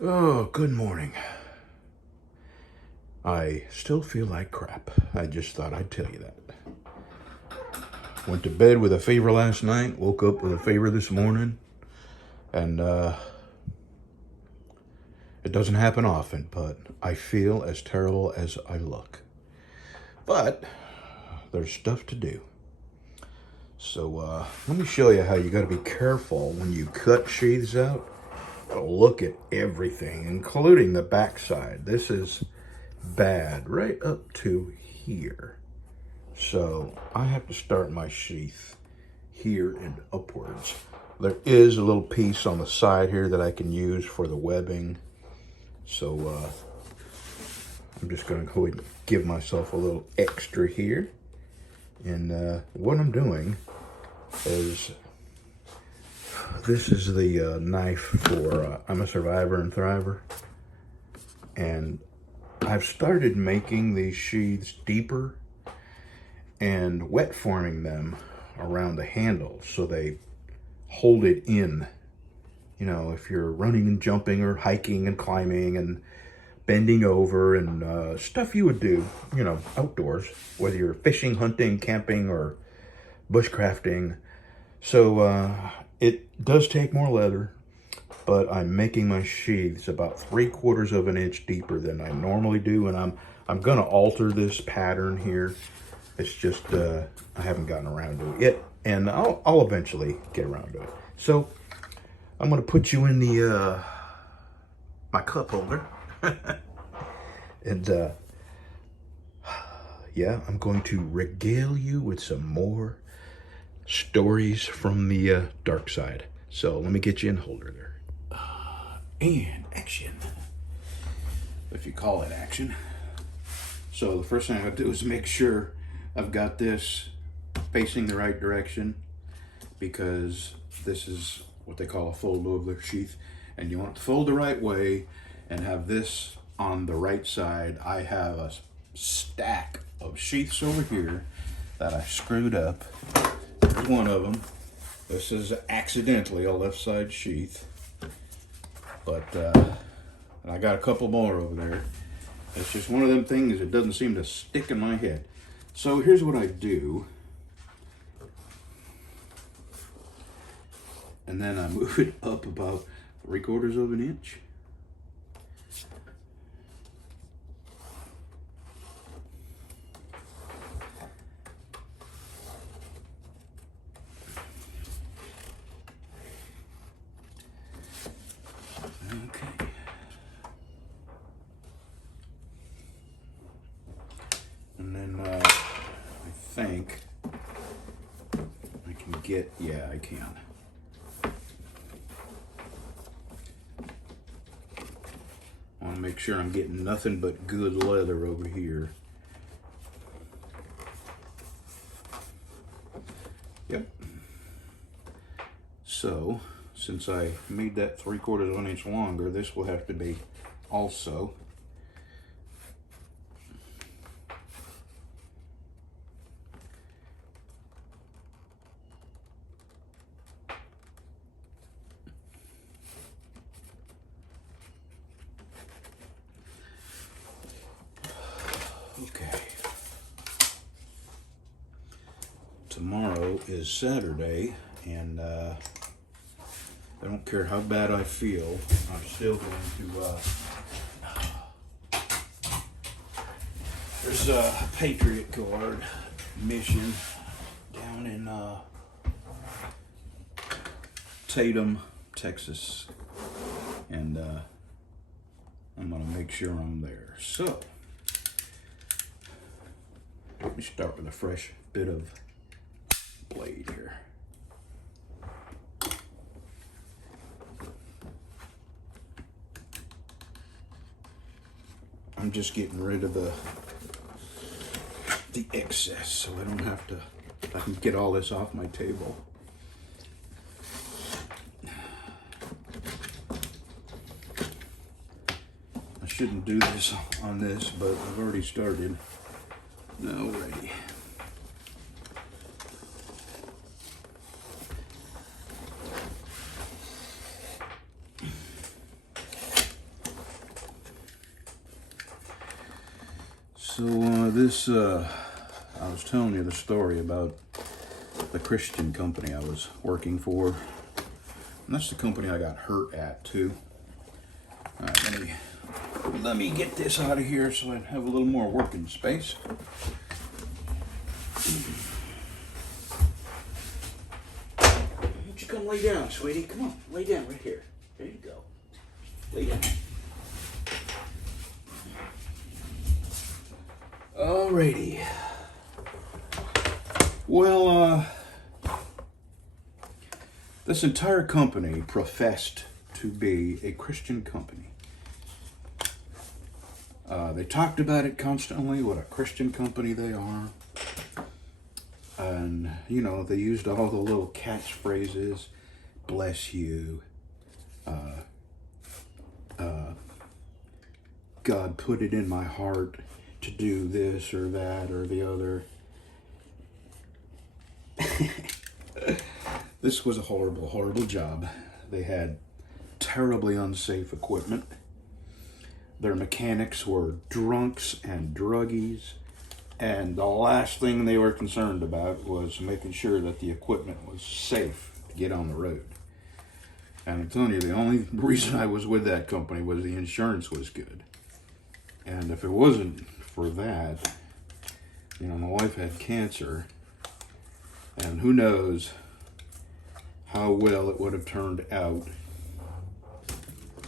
Oh, good morning. I still feel like crap. I just thought I'd tell you that. Went to bed with a fever last night, woke up with a fever this morning, and it doesn't happen often, but I feel as terrible as I look. But there's stuff to do. So let me show you how you got to be careful when you cut sheaths out. Look at everything, including the backside. This is bad right up to here. So I have to start my sheath here and upwards. There is a little piece on the side here that I can use for the webbing. So I'm just going to go ahead and give myself a little extra here. And what I'm doing is, this is the knife for I'm a Survivor and Thriver. And I've started making these sheaths deeper and wet forming them around the handle so they hold it in. You know, if you're running and jumping or hiking and climbing and bending over and stuff you would do, you know, outdoors, whether you're fishing, hunting, camping, or bushcrafting. So it does take more leather, but I'm making my sheaths about 3/4 of an inch deeper than I normally do, and I'm gonna alter this pattern here. It's just I haven't gotten around to it yet, and I'll eventually get around to it. So I'm gonna put you in the my cup holder, and yeah, I'm going to regale you with some more stories from the dark side. So let me get you in the holder there. And action, if you call it action. So the first thing I have to do is make sure I've got this facing the right direction, because this is what they call a fold over sheath, and you want to fold the right way and have this on the right side. I have a stack of sheaths over here that I screwed up. Here's one of them. This is accidentally a left side sheath, but and I got a couple more over there. It's just one of them things that doesn't seem to stick in my head. So here's what I do. And then I move it up about 3/4 of an inch. Okay. And then I think I can get, yeah, I can. I want to make sure I'm getting nothing but good leather over here. Yep. So, since I made that 3/4 of an inch longer, this will have to be also. Okay. Tomorrow is Saturday, and I don't care how bad I feel, I'm still going to, there's a Patriot Guard mission down in Tatum, Texas, and I'm gonna make sure I'm there. So let me start with a fresh bit of blade here. I'm just getting rid of the excess so I don't have to, I can get all this off my table. I shouldn't do this on this, but I've already started. Alrighty. So I was telling you the story about the Christian company I was working for. And that's the company I got hurt at too. All right, let me get this out of here so I have a little more working space. Why don't you come lay down, sweetie? Come on, lay down right here. There you go. Lay down. Alrighty. Well, this entire company professed to be a Christian company. They talked about it constantly, what a Christian company they are. And, you know, they used all the little catchphrases, bless you, God put it in my heart to do this or that or the other. This was a horrible, horrible job. They had terribly unsafe equipment. Their mechanics were drunks and druggies, and the last thing they were concerned about was making sure that the equipment was safe to get on the road. And I'm telling you, the only reason I was with that company was the insurance was good. And if it wasn't for that, you know, my wife had cancer, and who knows how well it would have turned out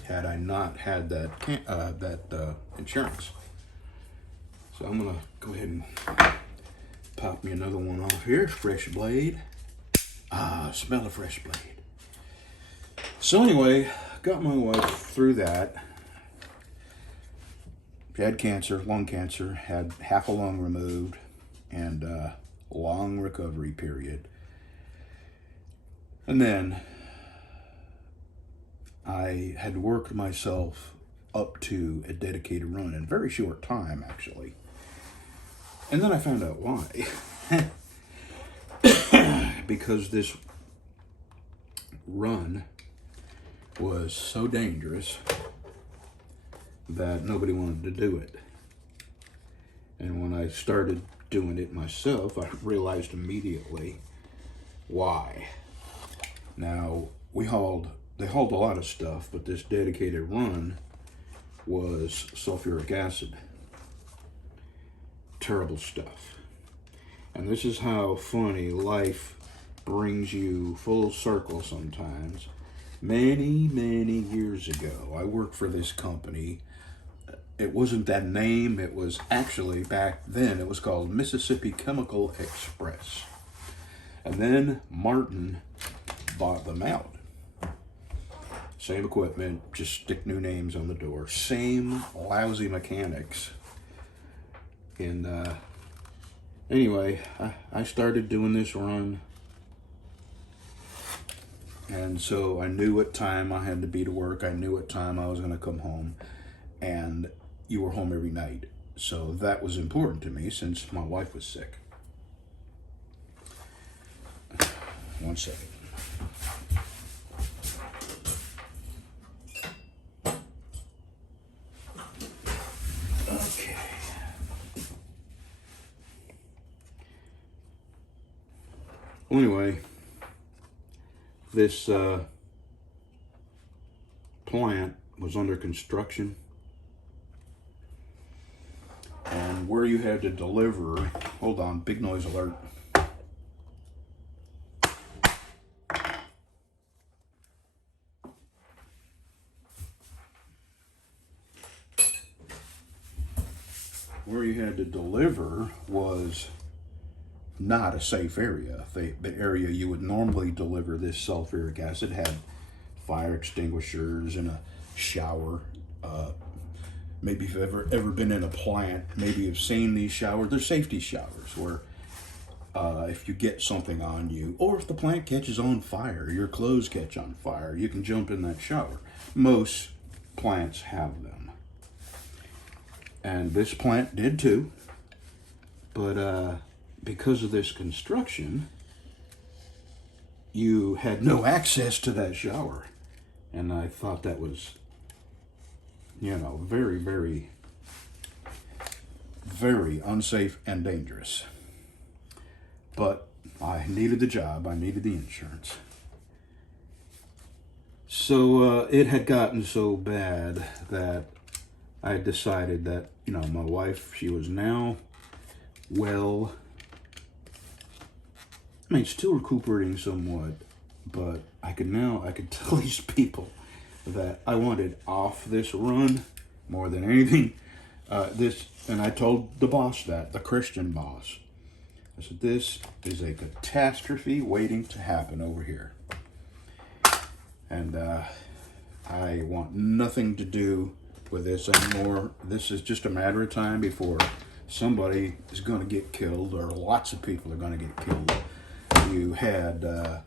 had I not had that insurance. So I'm gonna go ahead and pop me another one off here. Fresh blade. Ah, smell of fresh blade. So anyway, got my wife through that. She had cancer, lung cancer, had half a lung removed, and long recovery period. And then I had worked myself up to a dedicated run in a very short time, actually. And then I found out why. Because this run was so dangerous that nobody wanted to do it. And when I started doing it myself, I realized immediately why. Now, they hauled a lot of stuff, but this dedicated run was sulfuric acid. Terrible stuff. And this is how funny life brings you full circle sometimes. Many, many years ago, I worked for this company. It wasn't that name, it was actually, back then, it was called Mississippi Chemical Express. And then Martin bought them out. Same equipment, just stick new names on the door. Same lousy mechanics. And anyway, I started doing this run. And so I knew what time I had to be to work. I knew what time I was going to come home. And you were home every night. So that was important to me since my wife was sick. One second. Okay. Well, anyway, this plant was under construction, and where you had to deliver, hold on, big noise alert. Where you had to deliver was not a safe area. The area you would normally deliver this sulfuric acid had fire extinguishers and a shower. Maybe if you've ever been in a plant, maybe you've seen these showers. They're safety showers where if you get something on you, or if the plant catches on fire, your clothes catch on fire, you can jump in that shower. Most plants have them. And this plant did too. But because of this construction, you had no access to that shower. And I thought that was, you know, very, very very unsafe and dangerous. But I needed the job, I needed the insurance. So it had gotten so bad that I decided that, my wife, she was now well, still recuperating somewhat, but I could tell these people that I wanted off this run more than anything. And I told the boss that, the Christian boss. I said, this is a catastrophe waiting to happen over here. And I want nothing to do with this anymore. This is just a matter of time before somebody is going to get killed, or lots of people are going to get killed. You had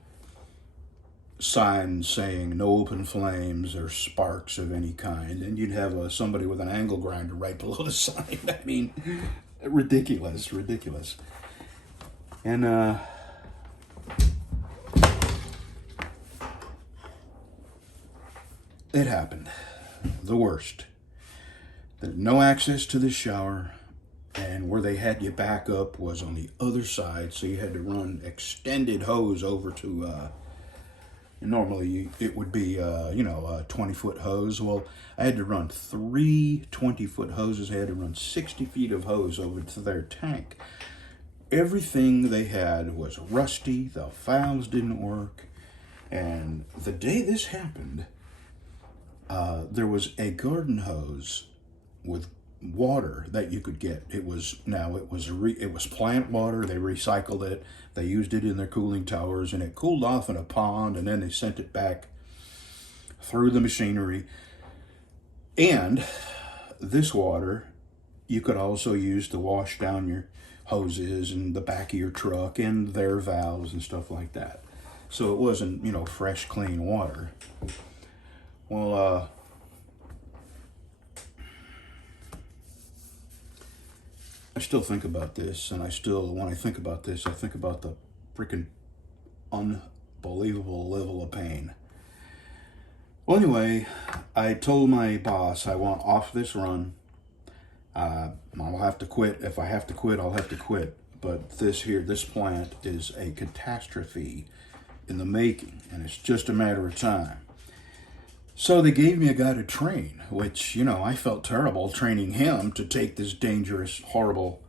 signs saying no open flames or sparks of any kind, and you'd have somebody with an angle grinder right below the sign. I mean, ridiculous. And it happened. The worst. No access to the shower, and where they had you back up was on the other side, so you had to run extended hose over to, normally it would be, a 20-foot hose. Well, I had to run 3 20-foot hoses. I had to run 60 feet of hose over to their tank. Everything they had was rusty, the valves didn't work, and the day this happened, there was a garden hose with water that you could get. It was plant water. They recycled it. They used it in their cooling towers, and it cooled off in a pond, and then they sent it back through the machinery. And this water you could also use to wash down your hoses and the back of your truck and their valves and stuff like that. So it wasn't, fresh, clean water. Well, I still think about this, and when I think about this, I think about the freaking unbelievable level of pain. Well, anyway, I told my boss I want off this run. I'll have to quit. If I have to quit, I'll have to quit. But this plant is a catastrophe in the making, and it's just a matter of time. So they gave me a guy to train, which, I felt terrible training him to take this dangerous, horrible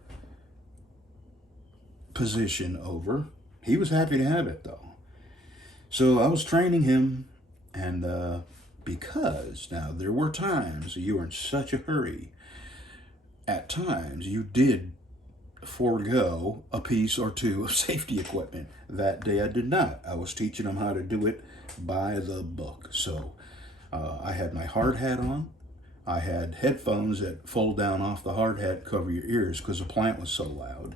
position over. He was happy to have it, though. So I was training him, and because now there were times you were in such a hurry, at times you did forego a piece or two of safety equipment. That day I did not. I was teaching him how to do it by the book. So I had my hard hat on. I had headphones that fold down off the hard hat, cover your ears because the plant was so loud.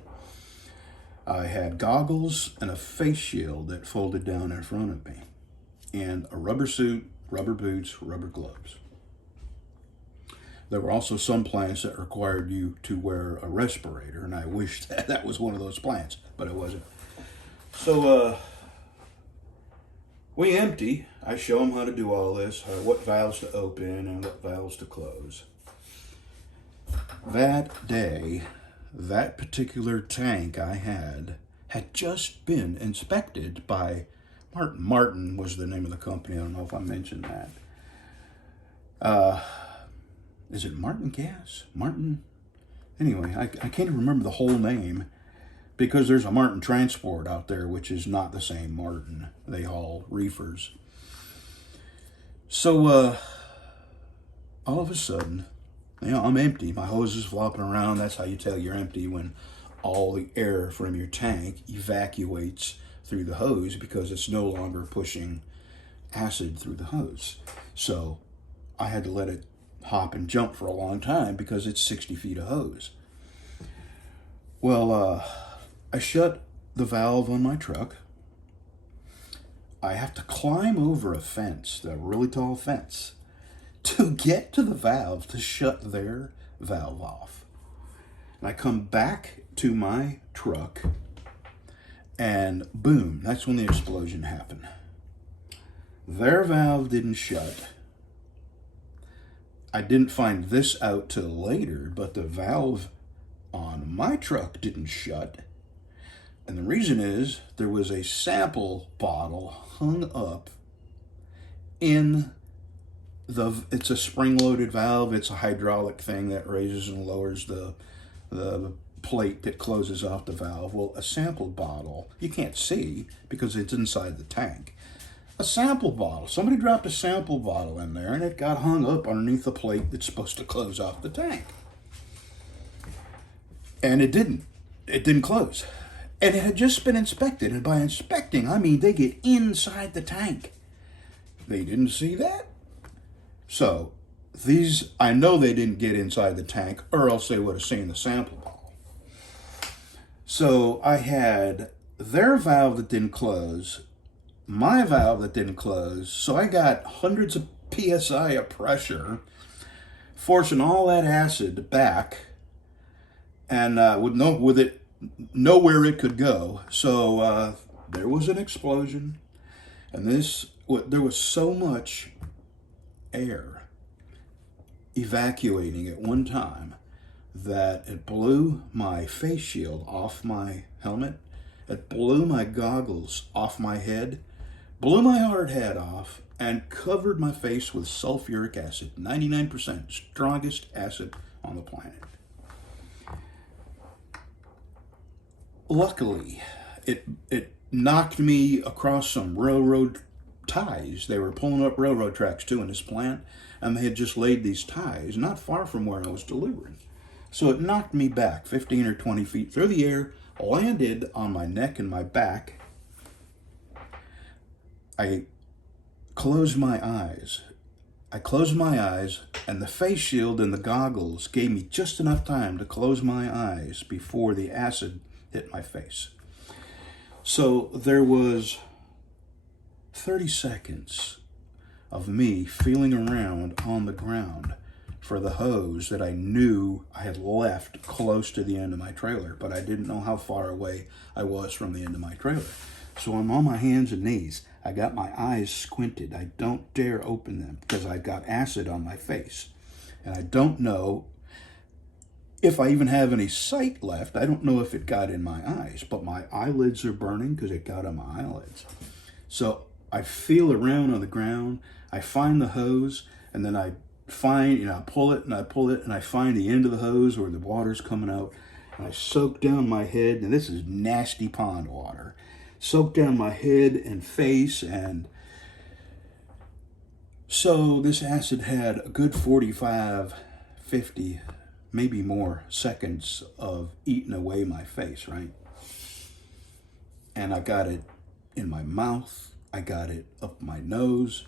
I had goggles and a face shield that folded down in front of me, and a rubber suit, rubber boots, rubber gloves. There were also some plants that required you to wear a respirator, and I wish that was one of those plants, but it wasn't. So we empty. I show them how to do all this, what valves to open and what valves to close. That day, that particular tank I had just been inspected by Martin. Martin was the name of the company. I don't know if I mentioned that. Is it Martin Gas? Martin? Anyway, I can't even remember the whole name, because there's a Martin Transport out there, which is not the same Martin. They haul reefers. So, all of a sudden, I'm empty. My hose is flopping around. That's how you tell you're empty, when all the air from your tank evacuates through the hose because it's no longer pushing acid through the hose. So, I had to let it hop and jump for a long time because it's 60 feet of hose. Well, I shut the valve on my truck. I have to climb over a fence, a really tall fence, to get to the valve to shut their valve off. And I come back to my truck, and boom, that's when the explosion happened. Their valve didn't shut. I didn't find this out till later, but the valve on my truck didn't shut. And the reason is there was a sample bottle hung up in it's a spring-loaded valve. It's a hydraulic thing that raises and lowers the plate that closes off the valve. Well, a sample bottle, you can't see because it's inside the tank. A sample bottle, somebody dropped a sample bottle in there and it got hung up underneath the plate that's supposed to close off the tank. And it didn't close. And it had just been inspected, and by inspecting, I mean they get inside the tank. They didn't see that. So these, I know they didn't get inside the tank, or else they would have seen the sample bottle. So I had their valve that didn't close, my valve that didn't close, so I got hundreds of PSI of pressure, forcing all that acid back, and with it nowhere it could go. So there was an explosion, and there was so much air evacuating at one time that it blew my face shield off my helmet, it blew my goggles off my head, blew my hard hat off, and covered my face with sulfuric acid, 99% strongest acid on the planet. Luckily, it knocked me across some railroad ties. They were pulling up railroad tracks too in this plant, and they had just laid these ties not far from where I was delivering. So it knocked me back 15 or 20 feet through the air, landed on my neck and my back. I closed my eyes. And the face shield and the goggles gave me just enough time to close my eyes before the acid hit my face. So there was 30 seconds of me feeling around on the ground for the hose that I knew I had left close to the end of my trailer, but I didn't know how far away I was from the end of my trailer. So I'm on my hands and knees. I got my eyes squinted. I don't dare open them because I've got acid on my face. And I don't know if I even have any sight left. I don't know if it got in my eyes, but my eyelids are burning because it got on my eyelids. So I feel around on the ground. I find the hose, and then I pull it, and I find the end of the hose where the water's coming out, and I soak down my head, and this is nasty pond water. Soak down my head and face, and so this acid had a good 45, 50, maybe more seconds of eating away my face, right? And I got it in my mouth, I got it up my nose,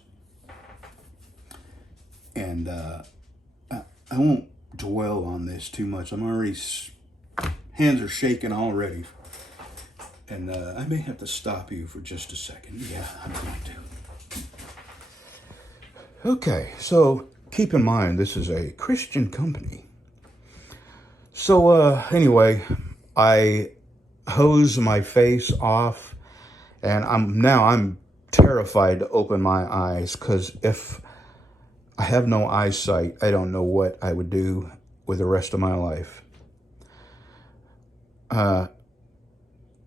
and I won't dwell on this too much. I'm already, hands are shaking already. And I may have to stop you for just a second. Yeah, I'm going to. Okay, so keep in mind, this is a Christian company. So anyway, I hose my face off, and I'm terrified to open my eyes, because if I have no eyesight, I don't know what I would do with the rest of my life.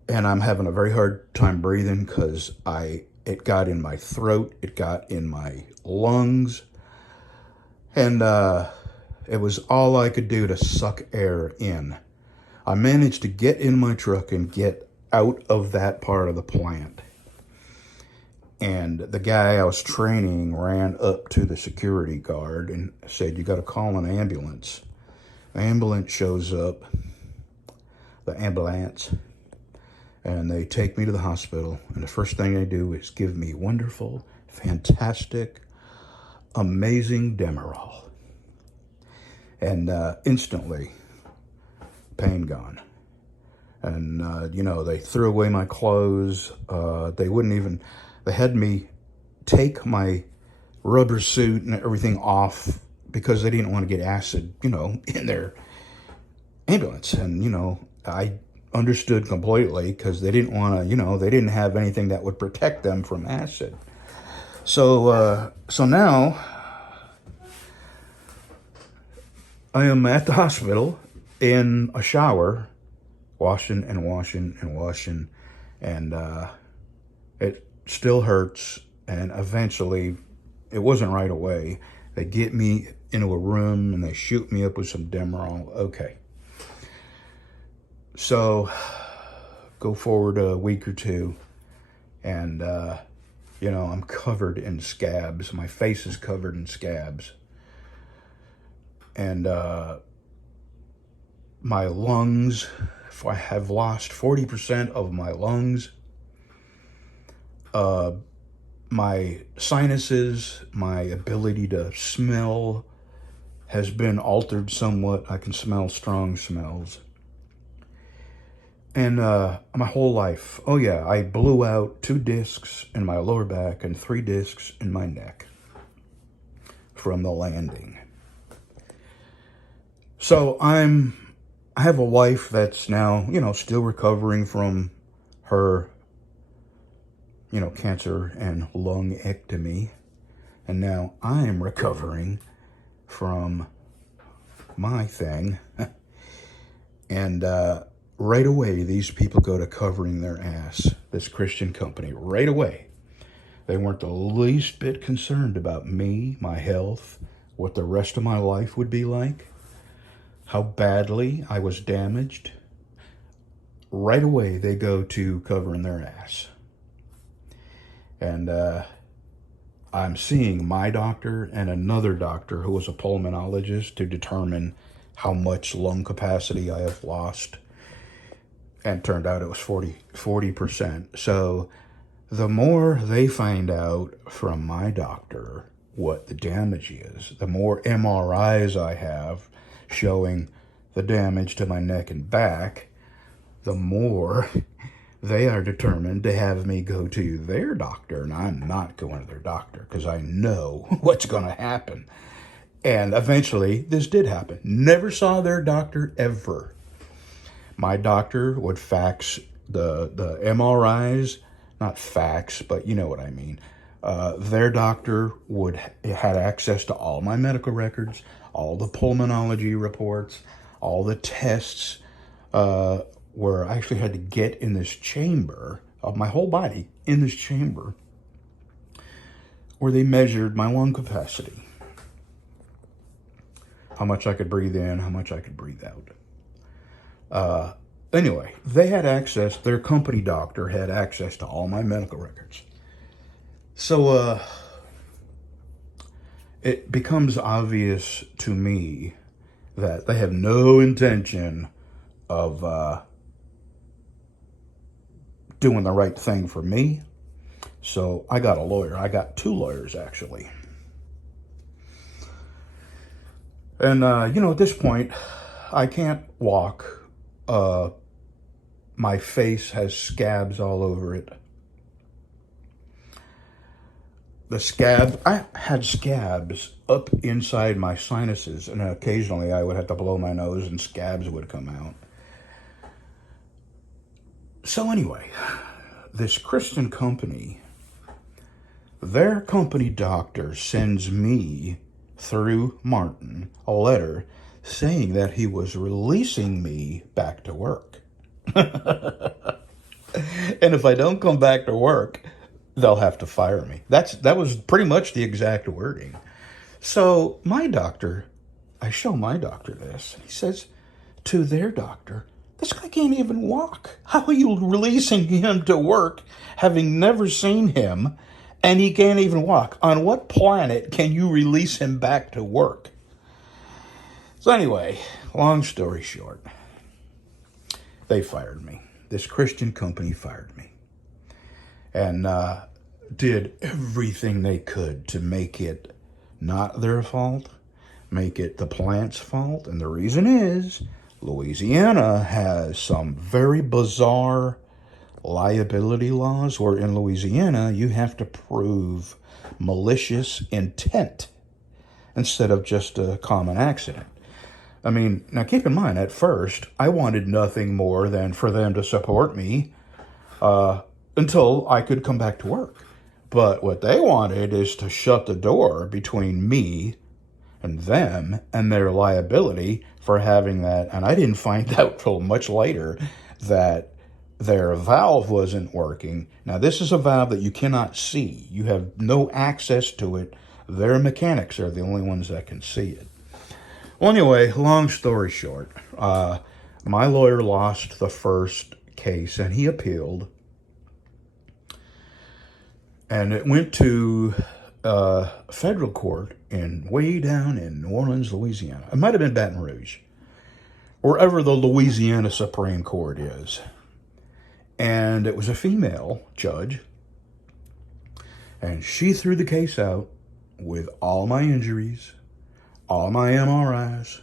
And I'm having a very hard time breathing because it got in my throat, it got in my lungs, and it was all I could do to suck air in. I managed to get in my truck and get out of that part of the plant. And the guy I was training ran up to the security guard and said, "You got to call an ambulance." The ambulance shows up, and they take me to the hospital. And the first thing they do is give me wonderful, fantastic, amazing Demerol. And instantly, pain gone. And, they threw away my clothes. They had me take my rubber suit and everything off because they didn't want to get acid, in their ambulance. And, I understood completely, because they didn't want to, they didn't have anything that would protect them from acid. So now I am at the hospital, in a shower, washing and washing and washing, and it still hurts. And eventually, it wasn't right away. They get me into a room and they shoot me up with some Demerol. Okay. So, go forward a week or two, and, I'm covered in scabs. My face is covered in scabs. And my lungs, I have lost 40% of my lungs. My sinuses, my ability to smell has been altered somewhat. I can smell strong smells. And my whole life, oh yeah, I blew out 2 discs in my lower back and 3 discs in my neck from the landing. So I have a wife that's now, still recovering from her, cancer and lungectomy. And now I'm recovering from my thing. And right away, these people go to covering their ass. This Christian company, right away. They weren't the least bit concerned about me, my health, what the rest of my life would be like, how badly I was damaged. Right away, they go to covering their ass. And I'm seeing my doctor and another doctor who was a pulmonologist to determine how much lung capacity I have lost. And turned out it was 40%. So the more they find out from my doctor what the damage is, the more MRIs I have showing the damage to my neck and back, the more they are determined to have me go to their doctor. And I'm not going to their doctor because I know what's going to happen. And eventually this did happen. Never saw their doctor ever. My doctor would fax the MRIs, not fax, but you know what I mean. Their doctor had access to all my medical records, all the pulmonology reports, all the tests, where I actually had to get in this chamber of my whole body, in this chamber, where they measured my lung capacity. How much I could breathe in, how much I could breathe out. Anyway, they had access, their company doctor had access to all my medical records. So, it becomes obvious to me that they have no intention of doing the right thing for me. So I got a lawyer. I got 2 lawyers, actually. And, at this point, I can't walk. My face has scabs all over it. I had scabs up inside my sinuses, and occasionally I would have to blow my nose and scabs would come out. So anyway, this Christian company, their company doctor sends me, through Martin, a letter saying that he was releasing me back to work. And if I don't come back to work, they'll have to fire me. That was pretty much the exact wording. So I show my doctor this. He says to their doctor, this guy can't even walk. How are you releasing him to work, having never seen him, and he can't even walk? On what planet can you release him back to work? So anyway, long story short, they fired me. This Christian company fired me. And did everything they could to make it not their fault, make it the plant's fault. And the reason is, Louisiana has some very bizarre liability laws where in Louisiana you have to prove malicious intent instead of just a common accident. I mean, now keep in mind, at first, I wanted nothing more than for them to support me until I could come back to work. But what they wanted is to shut the door between me and them and their liability for having that. And I didn't find out till much later that their valve wasn't working. Now, this is a valve that you cannot see. You have no access to it. Their mechanics are the only ones that can see it. Well, anyway, long story short, my lawyer lost the first case and he appealed. And it went to federal court way down in New Orleans, Louisiana. It might have been Baton Rouge, wherever the Louisiana Supreme Court is. And it was a female judge. And she threw the case out with all my injuries, all my MRIs.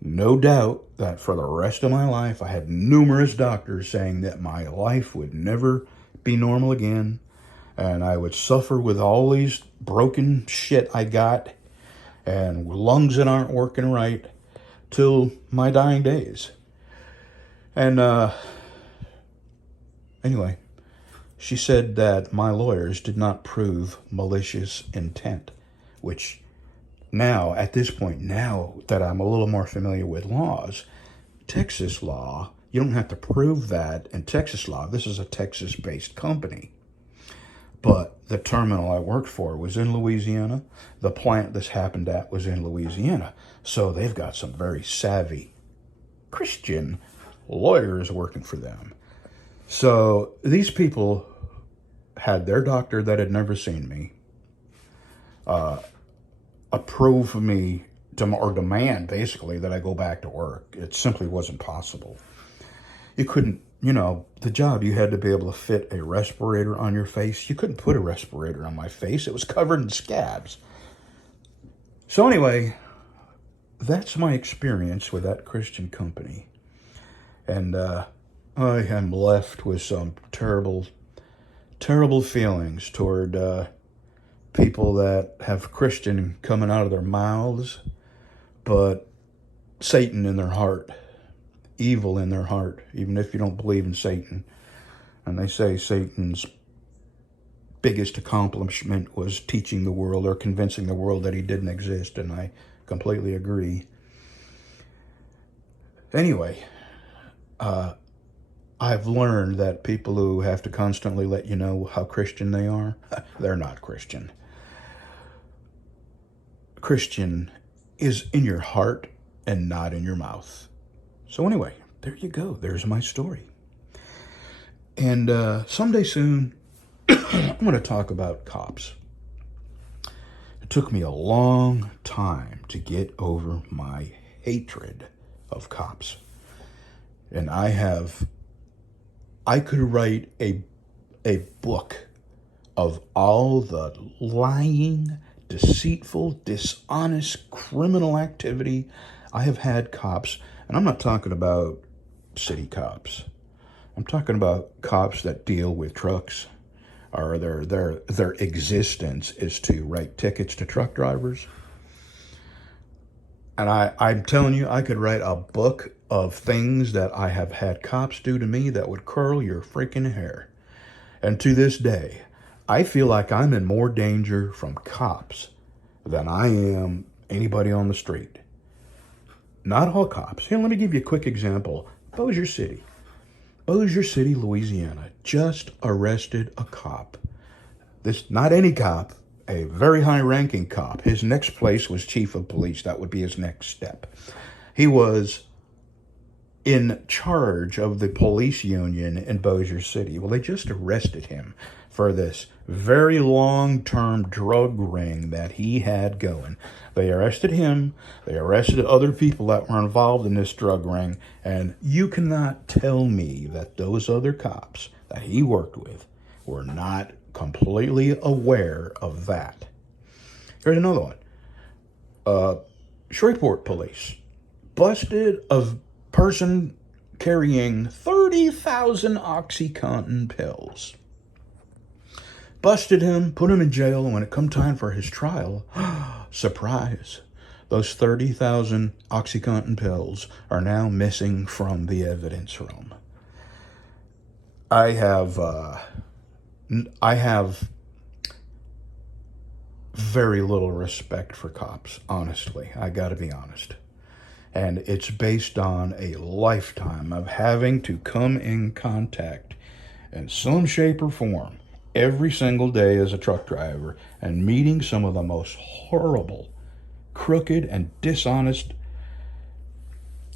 No doubt that for the rest of my life, I had numerous doctors saying that my life would never be normal again. And I would suffer with all these broken shit I got and lungs that aren't working right till my dying days. And anyway, she said that my lawyers did not prove malicious intent, which now, at this point, now that I'm a little more familiar with laws, Texas law, you don't have to prove that in Texas law. This is a Texas-based company. But the terminal I worked for was in Louisiana. The plant this happened at was in Louisiana. So they've got some very savvy Christian lawyers working for them. So these people had their doctor that had never seen me approve me or demand, basically, that I go back to work. It simply wasn't possible. You couldn't, the job, you had to be able to fit a respirator on your face. You couldn't put a respirator on my face. It was covered in scabs. So anyway, that's my experience with that Christian company. And I am left with some terrible, terrible feelings toward people that have Christian coming out of their mouths, but Satan in their heart. Evil in their heart, even if you don't believe in Satan. And they say Satan's biggest accomplishment was teaching the world or convincing the world that he didn't exist, and I completely agree. Anyway, I've learned that people who have to constantly let you know how Christian they are, they're not Christian. Christian is in your heart and not in your mouth. So anyway, there you go. There's my story. And someday soon, I'm going to talk about cops. It took me a long time to get over my hatred of cops. And I could write a book of all the lying, deceitful, dishonest, criminal activity I have had cops. And I'm not talking about city cops. I'm talking about cops that deal with trucks, or their existence is to write tickets to truck drivers. And I'm telling you, I could write a book of things that I have had cops do to me that would curl your freaking hair. And to this day, I feel like I'm in more danger from cops than I am anybody on the street. Not all cops. Here, let me give you a quick example. Bossier City, Louisiana, just arrested a cop. This, not any cop, a very high-ranking cop. His next place was chief of police. That would be his next step. He was in charge of the police union in Bossier City. Well, they just arrested him for this very long-term drug ring that he had going. They arrested him. They arrested other people that were involved in this drug ring. And you cannot tell me that those other cops that he worked with were not completely aware of that. Here's another one. Shreveport police busted a person carrying 30,000 OxyContin pills. Busted him, put him in jail, and when it come time for his trial, surprise, those 30,000 OxyContin pills are now missing from the evidence room. I have very little respect for cops, honestly. I gotta be honest. And it's based on a lifetime of having to come in contact in some shape or form every single day as a truck driver and meeting some of the most horrible, crooked, and dishonest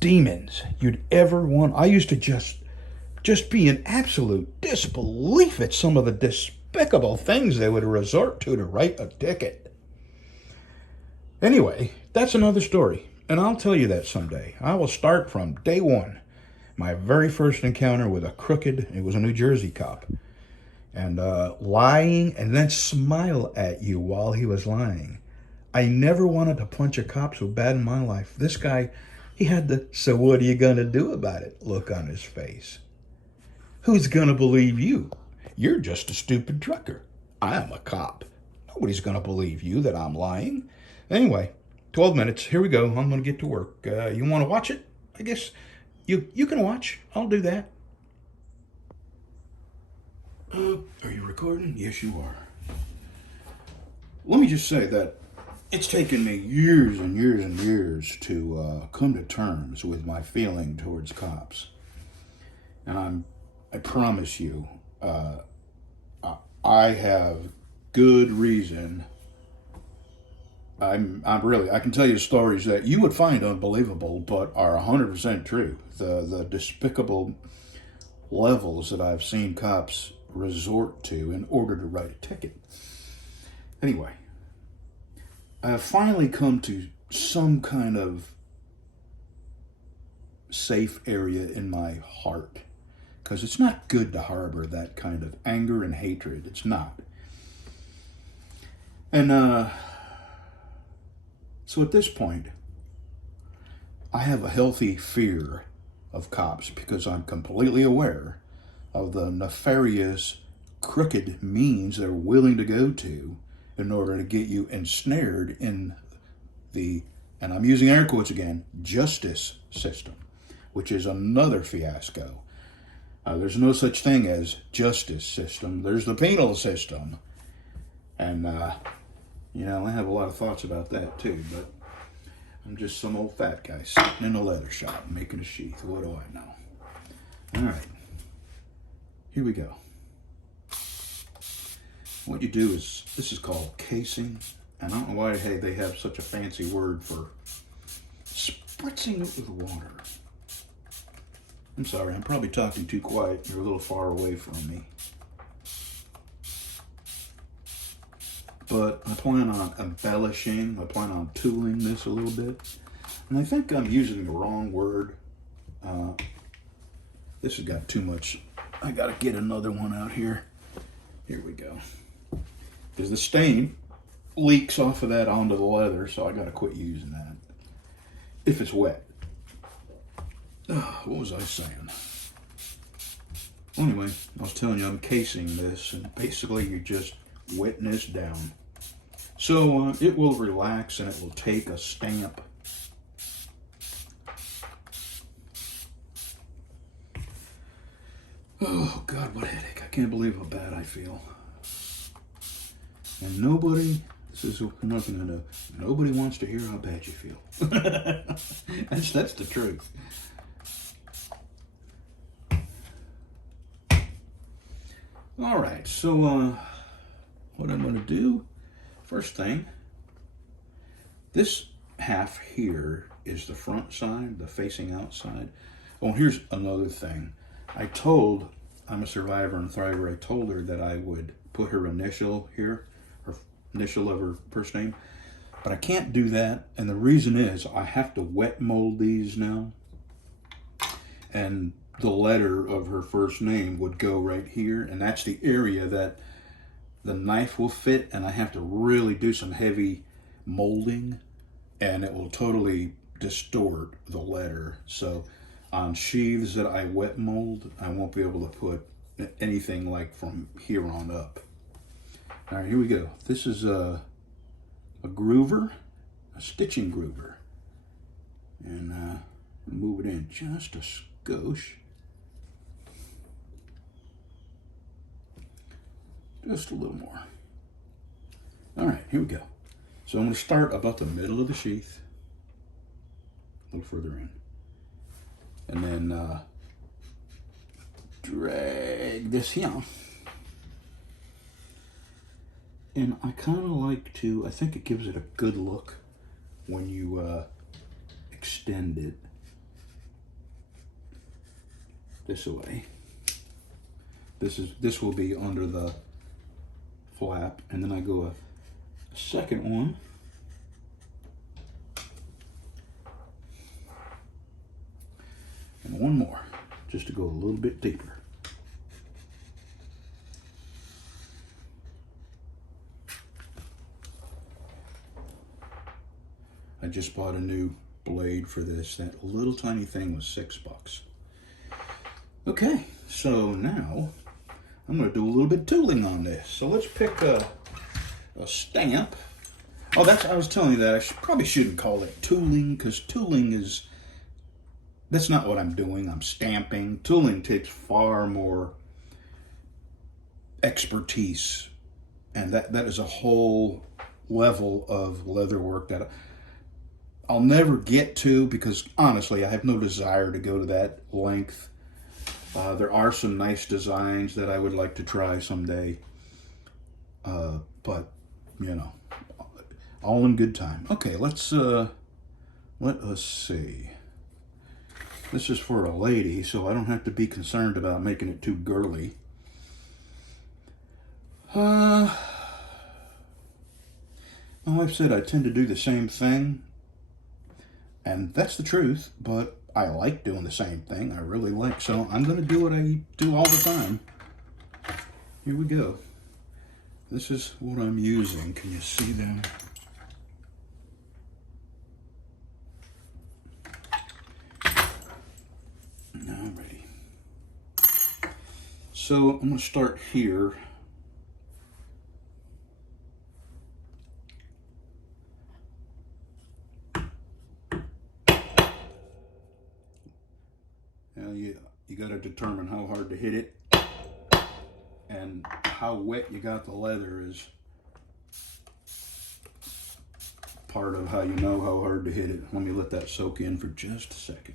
demons you'd ever want. I used to just be in absolute disbelief at some of the despicable things they would resort to write a ticket. Anyway, that's another story, and I'll tell you that someday. I will start from day one. My very first encounter with it was a New Jersey cop, and lying and then smile at you while he was lying. I never wanted to punch a cop so bad in my life. This guy, he had the, so what are you going to do about it look on his face. Who's going to believe you? You're just a stupid trucker. I am a cop. Nobody's going to believe you that I'm lying. Anyway, 12 minutes. Here we go. I'm going to get to work. You want to watch it? I guess you can watch. I'll do that. Are you recording? Yes, you are. Let me just say that it's taken me years and years and years to come to terms with my feeling towards cops. And I promise you, I have good reason. I can tell you stories that you would find unbelievable, but are 100% true. The despicable levels that I've seen cops resort to in order to write a ticket. Anyway, I have finally come to some kind of safe area in my heart, because it's not good to harbor that kind of anger and hatred. It's not. And so at this point, I have a healthy fear of cops because I'm completely aware of the nefarious, crooked means they're willing to go to in order to get you ensnared in the, and I'm using air quotes again, justice system, which is another fiasco. There's no such thing as justice system. There's the penal system. And, I have a lot of thoughts about that too, but I'm just some old fat guy sitting in a leather shop making a sheath. What do I know? All right. Here we go. What you do is, this is called casing. And I don't know why they have such a fancy word for spritzing it with water. I'm sorry, I'm probably talking too quiet. You're a little far away from me. But I plan on embellishing, I plan on tooling this a little bit. And I think I'm using the wrong word. This has got too much. I gotta get another one out here. Here we go. Because the stain leaks off of that onto the leather, so I gotta quit using that. If it's wet. What was I saying? Anyway, I was telling you I'm casing this, and basically you just wetting this down. So it will relax and it will take a stamp. Oh God, what a headache. I can't believe how bad I feel. And nobody, this is nothing to know, nobody wants to hear how bad you feel. That's the truth. All right, so what I'm going to do, first thing, this half here is the front side, the facing outside. Oh, here's another thing. I'm a survivor and thriver, I told her that I would put her initial here, her initial of her first name, but I can't do that, and the reason is I have to wet mold these now, and the letter of her first name would go right here, and that's the area that the knife will fit, and I have to really do some heavy molding, and it will totally distort the letter. So on sheaths that I wet mold, I won't be able to put anything like from here on up. All right, here we go. This is a groover, a stitching groover, and move it in just a skosh. Just a little more. All right, here we go. So I'm going to start about the middle of the sheath. a little further in. And then drag this here. And I kind of like to, I think it gives it a good look when you extend it this way. This will be under the flap, and then I go a second one. And one more, just to go a little bit deeper. I just bought a new blade for this. That little tiny thing was $6. Okay, so now I'm going to do a little bit of tooling on this. So let's pick a stamp. Oh, I was telling you that I probably shouldn't call it tooling, because tooling is, that's not what I'm doing. I'm stamping. Tooling takes far more expertise, and that is a whole level of leather work that I'll never get to, because honestly I have no desire to go to that length. There are some nice designs that I would like to try someday, but you know, all in good time. Okay, let us see. This is for a lady, so I don't have to be concerned about making it too girly. My wife said I tend to do the same thing, and that's the truth, but I like doing the same thing. I really like, so I'm going to do what I do all the time. Here we go. This is what I'm using. Can you see them? Now I'm ready. So I'm going to start here. You got to determine how hard to hit it, and how wet you got the leather is part of how you know how hard to hit it. Let me let that soak in for just a second.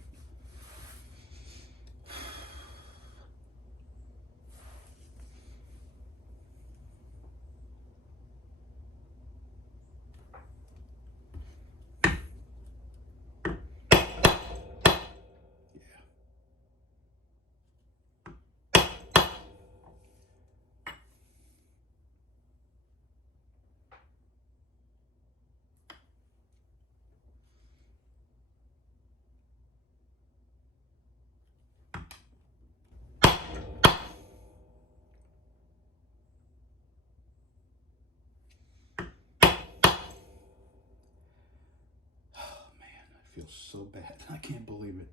Feels so bad. I can't believe it.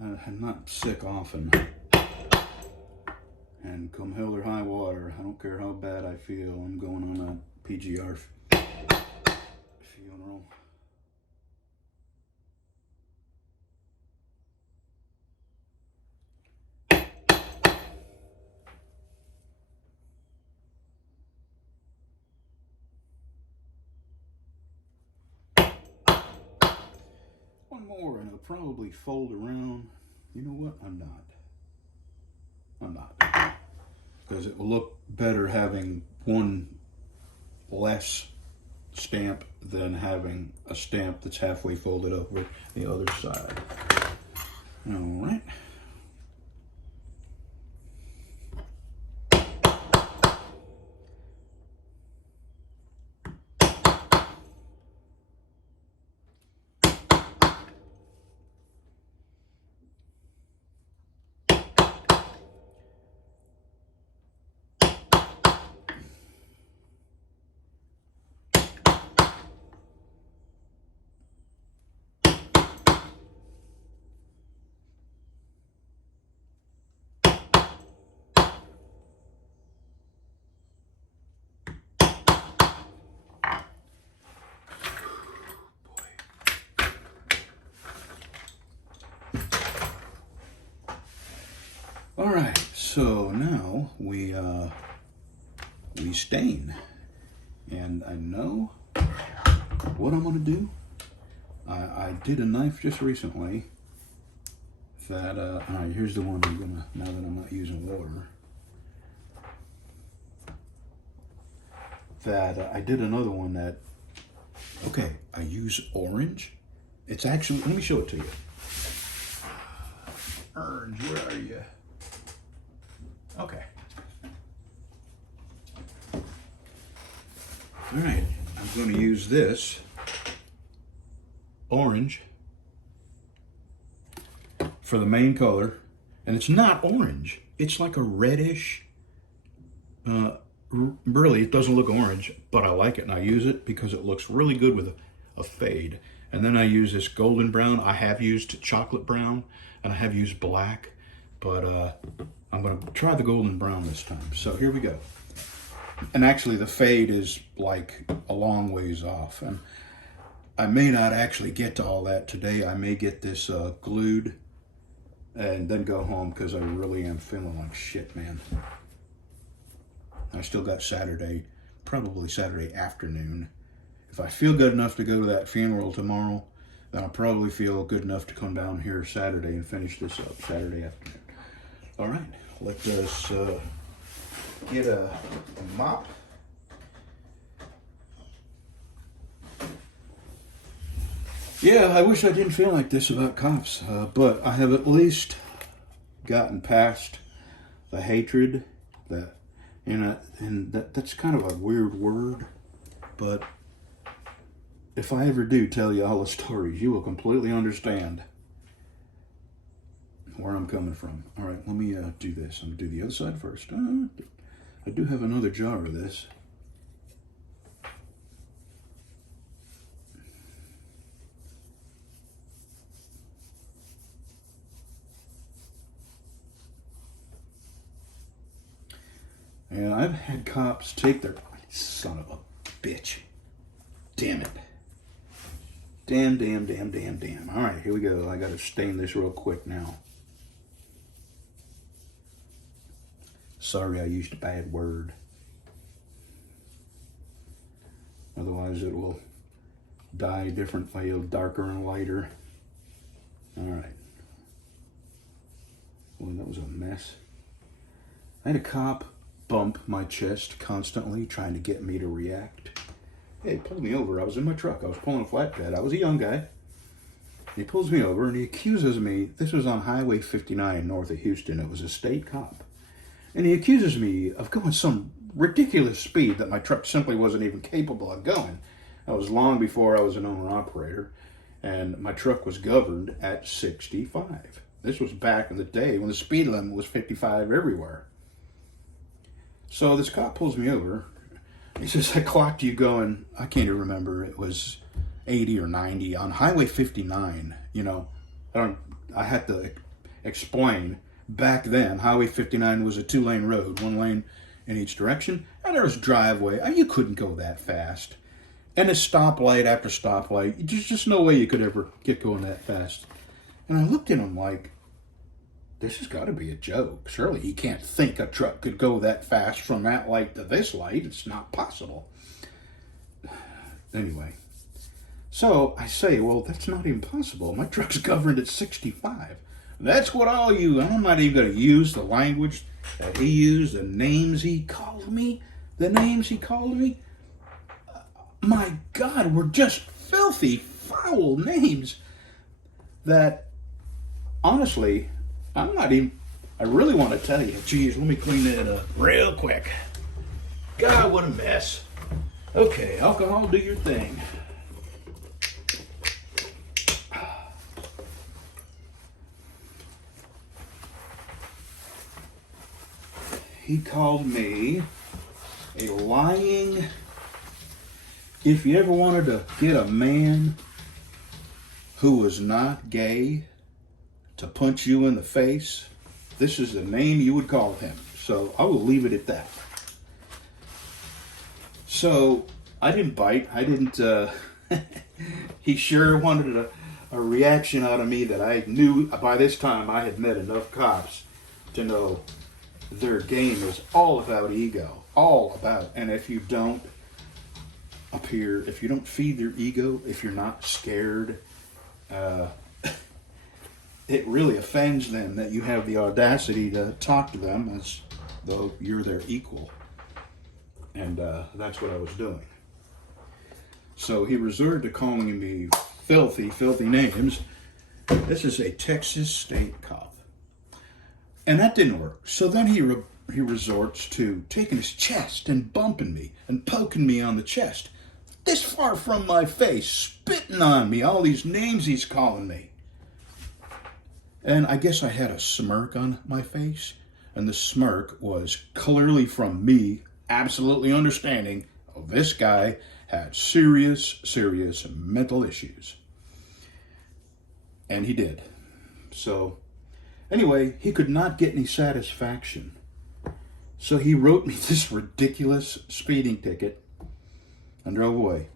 I'm not sick often. And come hell or high water, I don't care how bad I feel, I'm going on a PGR funeral. One more and it'll probably fold around. You know what? I'm not. Because it will look better having one less stamp than having a stamp that's halfway folded over the other side. All right. All right, so now we stain, and I know what I'm going to do. I did a knife just recently that, all right, here's the one I'm gonna, now that I'm not using water, that I did another one that, okay, I use orange. It's actually, let me show it to you. Orange, where are you? Okay. All right, I'm going to use this orange for the main color, and it's not orange. It's like a reddish, really, it doesn't look orange, but I like it, and I use it because it looks really good with a fade. And then I use this golden brown. I have used chocolate brown, and I have used black, but I'm going to try the golden brown this time. So here we go. And actually the fade is like a long ways off, and I may not actually get to all that today. I may get this glued and then go home because I really am feeling like shit, man. I still got Saturday, probably Saturday afternoon. If I feel good enough to go to that funeral tomorrow, then I'll probably feel good enough to come down here Saturday and finish this up Saturday afternoon. All right, let us get a mop. Yeah, I wish I didn't feel like this about cops, but I have at least gotten past the hatred, and that's kind of a weird word, but if I ever do tell you all the stories, you will completely understand where I'm coming from. All right, let me do this. I'm gonna do the other side first. I do have another jar of this. And I've had cops take their, son of a bitch. Damn it. Damn. All right, here we go. I gotta stain this real quick now. Sorry I used a bad word. Otherwise it will dye a different way, darker and lighter. All right. Well, that was a mess. I had a cop bump my chest constantly, trying to get me to react. Hey, he pulled me over. I was in my truck. I was pulling a flatbed. I was a young guy. He pulls me over and he accuses me. This was on Highway 59 north of Houston. It was a state cop. And he accuses me of going some ridiculous speed that my truck simply wasn't even capable of going. That was long before I was an owner-operator, and my truck was governed at 65. This was back in the day when the speed limit was 55 everywhere. So this cop pulls me over. He says, I clocked you going, I can't even remember, it was 80 or 90 on Highway 59. You know, I had to explain. Back then, Highway 59 was a 2-lane road, 1 lane in each direction, and there was a driveway. You couldn't go that fast. And a stoplight after stoplight. There's just no way you could ever get going that fast. And I looked at him like, this has got to be a joke. Surely he can't think a truck could go that fast from that light to this light. It's not possible. Anyway, so I say, well, that's not impossible. My truck's governed at 65. That's what I'll use. I'm not even going to use the language that he used, the names he called me. My God, were just filthy, foul names that, honestly, I really want to tell you. Geez, let me clean that up real quick. God, what a mess. Okay, alcohol, do your thing. He called me a lying, if you ever wanted to get a man who was not gay to punch you in the face, this is the name you would call him. So I will leave it at that. So I didn't bite. I didn't, he sure wanted a reaction out of me that I knew by this time I had met enough cops to know their game is all about ego. All about, and if you don't appear, if you don't feed their ego, if you're not scared uh, it really offends them that you have the audacity to talk to them as though you're their equal. And that's what I was doing. So he resorted to calling me filthy, filthy names. This is a Texas state cop. And that didn't work. So then he resorts to taking his chest and bumping me and poking me on the chest. This far from my face, spitting on me, all these names he's calling me. And I guess I had a smirk on my face. And the smirk was clearly from me absolutely understanding, oh, this guy had serious, serious mental issues. And he did. So, anyway, he could not get any satisfaction. So he wrote me this ridiculous speeding ticket and drove away.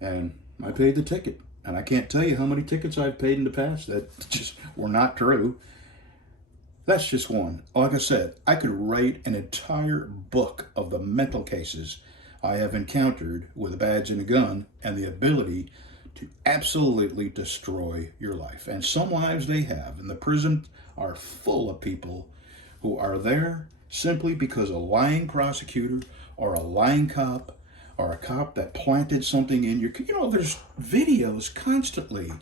And I paid the ticket. And I can't tell you how many tickets I've paid in the past that just were not true. That's just one. Like I said, I could write an entire book of the mental cases I have encountered with a badge and a gun and the ability to absolutely destroy your life. And some lives they have. And the prisons are full of people who are there simply because a lying prosecutor or a lying cop or a cop that planted something in your... You know, there's videos constantly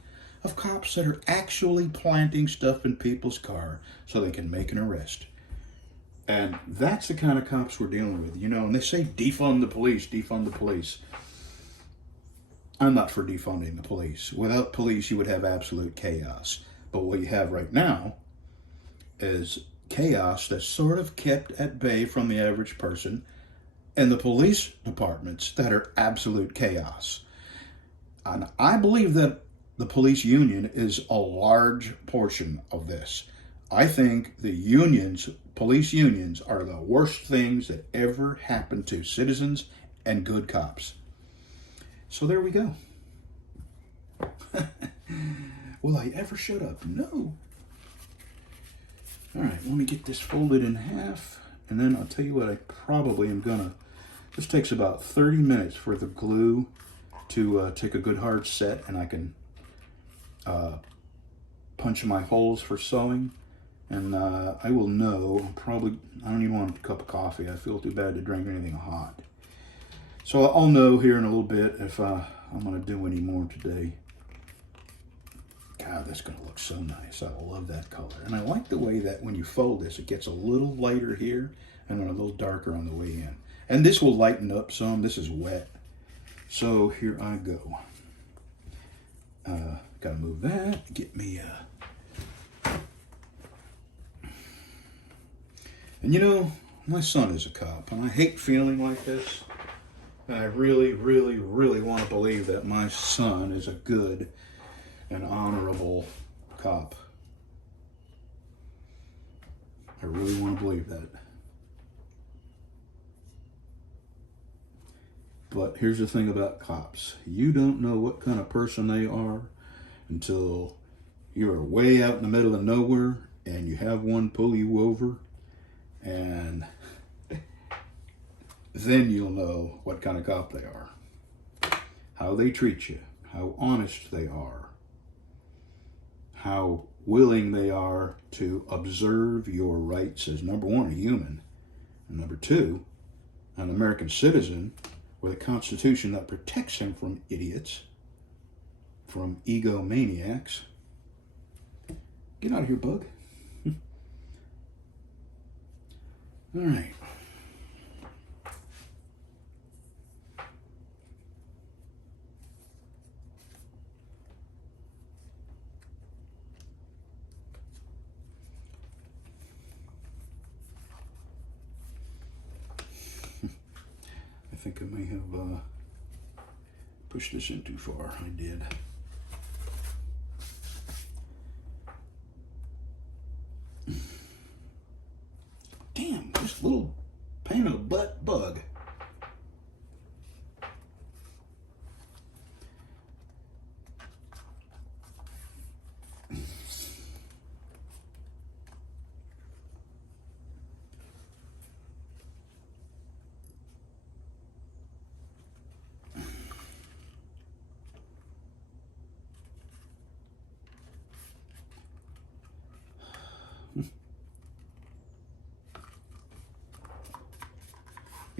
of cops that are actually planting stuff in people's car so they can make an arrest. And that's the kind of cops we're dealing with, you know. And they say defund the police, defund the police. I'm not for defunding the police. Without police, you would have absolute chaos. But what you have right now is chaos that's sort of kept at bay from the average person, and the police departments that are absolute chaos. And I believe that the police union is a large portion of this. I think the unions, police unions, are the worst things that ever happened to citizens and good cops. So there we go. Will I ever shut up? No. All right, let me get this folded in half, and then I'll tell you what I probably am gonna... This takes about 30 minutes for the glue to take a good hard set, and I can punch my holes for sewing. And I will know, probably, I don't even want a cup of coffee. I feel too bad to drink anything hot. So I'll know here in a little bit if I'm going to do any more today. God, that's going to look so nice. I love that color. And I like the way that when you fold this, it gets a little lighter here and then a little darker on the way in. And this will lighten up some. This is wet. So here I go. Got to move that. Get me... And you know, my son is a cop, and I hate feeling like this. And I really, really, really want to believe that my son is a good and honorable cop. I really want to believe that. But here's the thing about cops. You don't know what kind of person they are until you're way out in the middle of nowhere and you have one pull you over. And then you'll know what kind of cop they are, how they treat you, how honest they are, how willing they are to observe your rights as, number one, a human, and number two, an American citizen with a constitution that protects him from idiots, from egomaniacs. Get out of here, bug. All right. I think I may have pushed this in too far. I did. Damn, this little pain in the butt bug.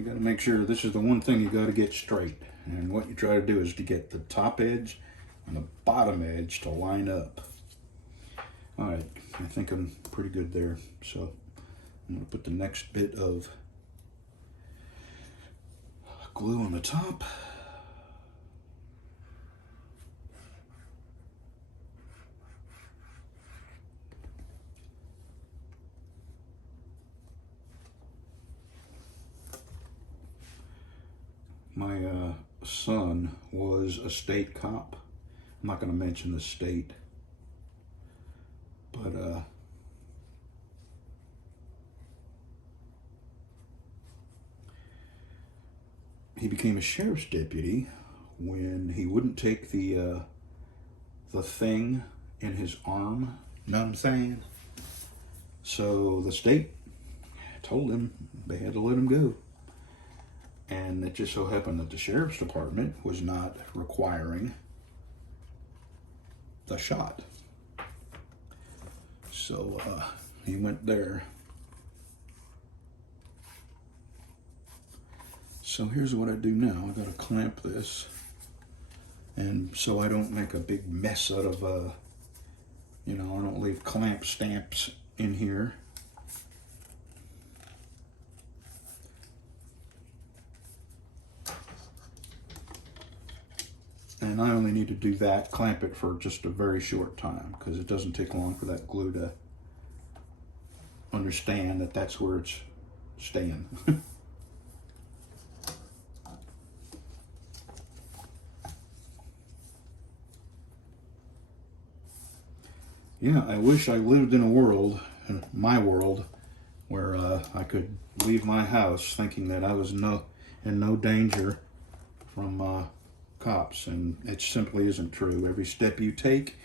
You got to make sure, this is the one thing you got to get straight. And what you try to do is to get the top edge and the bottom edge to line up. All right, I think I'm pretty good there. So I'm going to put the next bit of glue on the top. My son was a state cop. I'm not going to mention the state, but he became a sheriff's deputy when he wouldn't take the thing in his arm. You know what I'm saying? So the state told him they had to let him go. And it just so happened that the sheriff's department was not requiring the shot. So he went there. So here's what I do now. I gotta clamp this. And so I don't make a big mess out of, you know, I don't leave clamp stamps in here. And I only need to do that, clamp it for just a very short time, because it doesn't take long for that glue to understand that that's where it's staying. Yeah, I wish I lived in a world, in my world, where I could leave my house thinking that I was in no danger from cops, and it simply isn't true. Every step you take,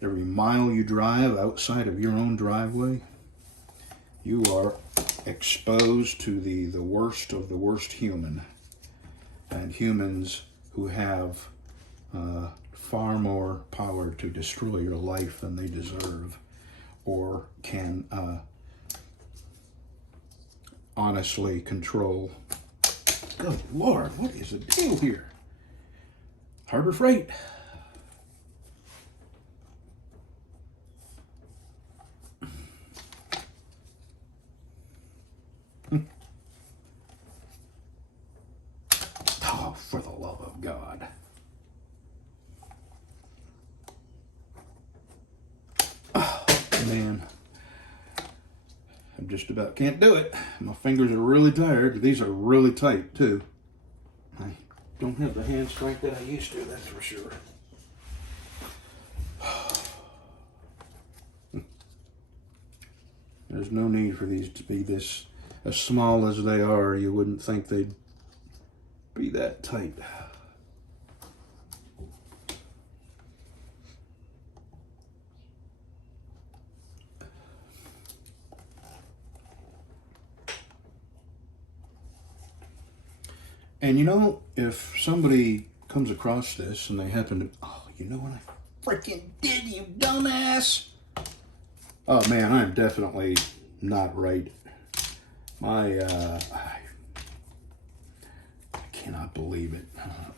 every mile you drive outside of your own driveway, you are exposed to the worst of the worst human, and humans who have far more power to destroy your life than they deserve, or can honestly control. Good Lord, what is the deal here? Harbor Freight. Oh, for the love of God. Oh, man. I just about can't do it. My fingers are really tired. These are really tight, too. I don't have the hand strength that I used to, that's for sure. There's no need for these to be this, as small as they are, you wouldn't think they'd be that tight. And you know, if somebody comes across this and they happen to, oh, you know what I freaking did, you dumbass? Oh man, I'm definitely not right. I cannot believe it.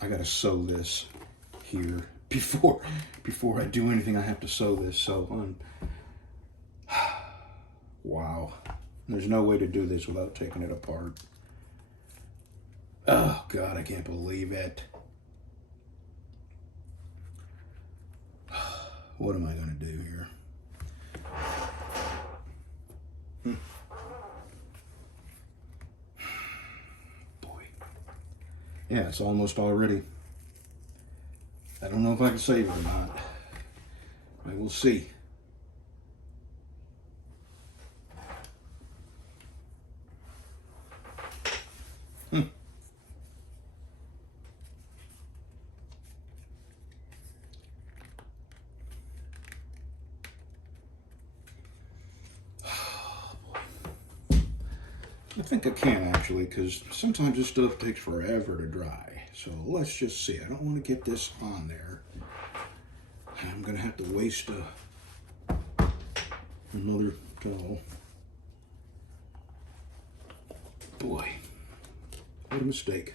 I gotta sew this here before I do anything. I have to sew this. So wow, there's no way to do this without taking it apart. Oh God, I can't believe it. What am I gonna do here? Boy. Yeah, it's almost all ready. I don't know if I can save it or not. I will see. I think I can actually, because sometimes this stuff takes forever to dry. So let's just see. I don't want to get this on there. I'm going to have to waste another towel. Boy. What a mistake.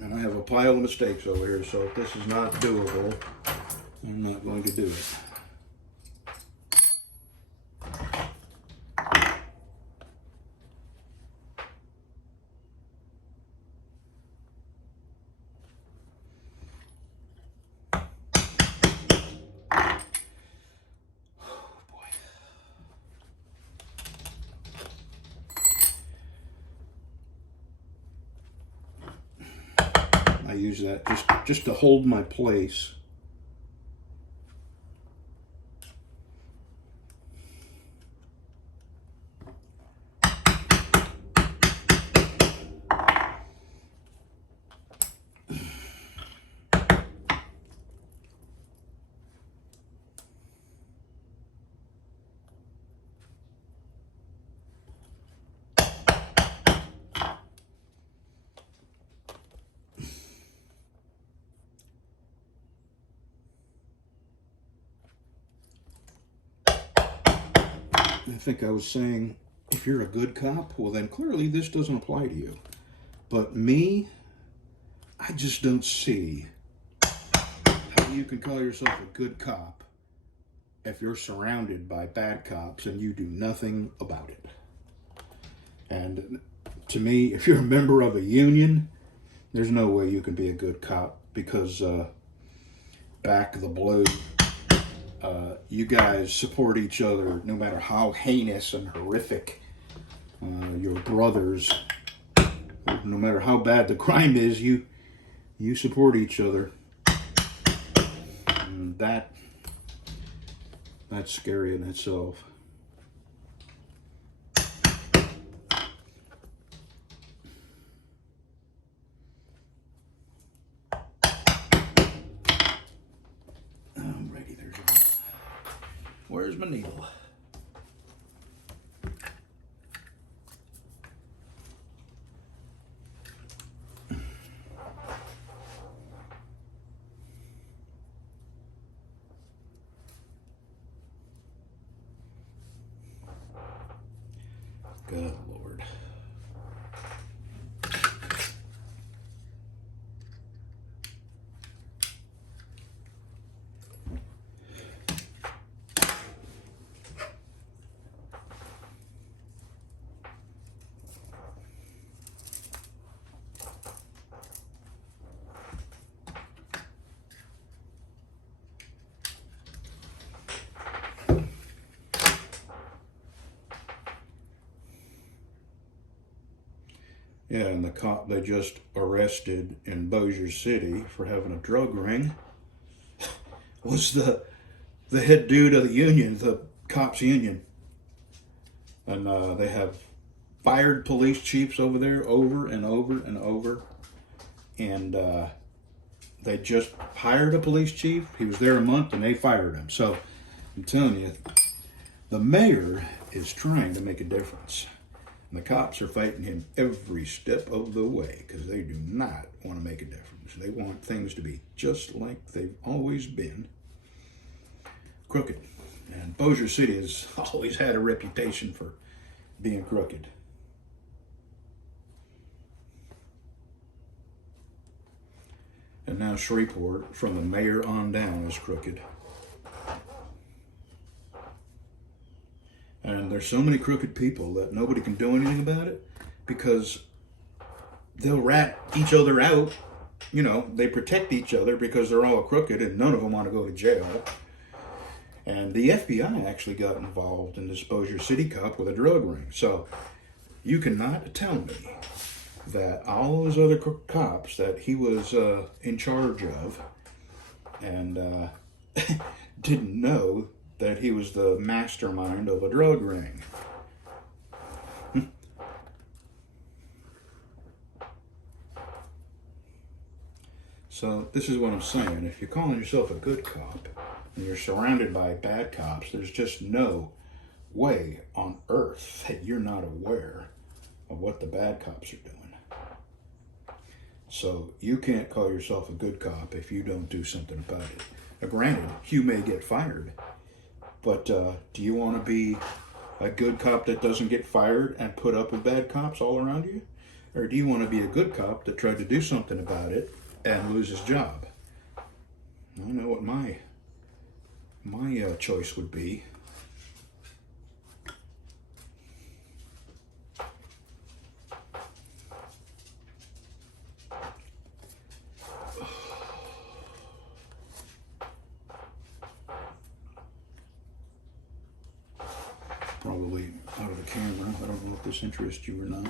And I have a pile of mistakes over here, so if this is not doable, I'm not going to do it. I use that just to hold my place. I think I was saying, if you're a good cop, well then clearly this doesn't apply to you. But me, I just don't see how you can call yourself a good cop if you're surrounded by bad cops and you do nothing about it. And to me, if you're a member of a union, there's no way you can be a good cop, because back the blue, you guys support each other no matter how heinous and horrific your brothers, no matter how bad the crime is, you support each other. And that's scary in itself. Alrighty, there's one. Where's my needle? Good Lord. Yeah, and the cop they just arrested in Bossier City for having a drug ring was the head dude of the union, the cops union. And they have fired police chiefs over there over and over and over. And they just hired a police chief. He was there a month and they fired him. So I'm telling you, the mayor is trying to make a difference. And the cops are fighting him every step of the way because they do not want to make a difference. They want things to be just like they've always been, crooked. And Bossier City has always had a reputation for being crooked. And now Shreveport, from the mayor on down, is crooked. And there's so many crooked people that nobody can do anything about it because they'll rat each other out. You know, they protect each other because they're all crooked and none of them want to go to jail. And the FBI actually got involved in this Bossier City cop with a drug ring. So you cannot tell me that all those other cops that he was in charge of and didn't know that he was the mastermind of a drug ring. So this is what I'm saying. If you're calling yourself a good cop and you're surrounded by bad cops, there's just no way on earth that you're not aware of what the bad cops are doing. So you can't call yourself a good cop if you don't do something about it. Now, granted, you may get fired, but do you want to be a good cop that doesn't get fired and put up with bad cops all around you? Or do you want to be a good cop that tried to do something about it and lose his job? I know what my choice would be. Probably out of the camera. I don't know if this interests you or not.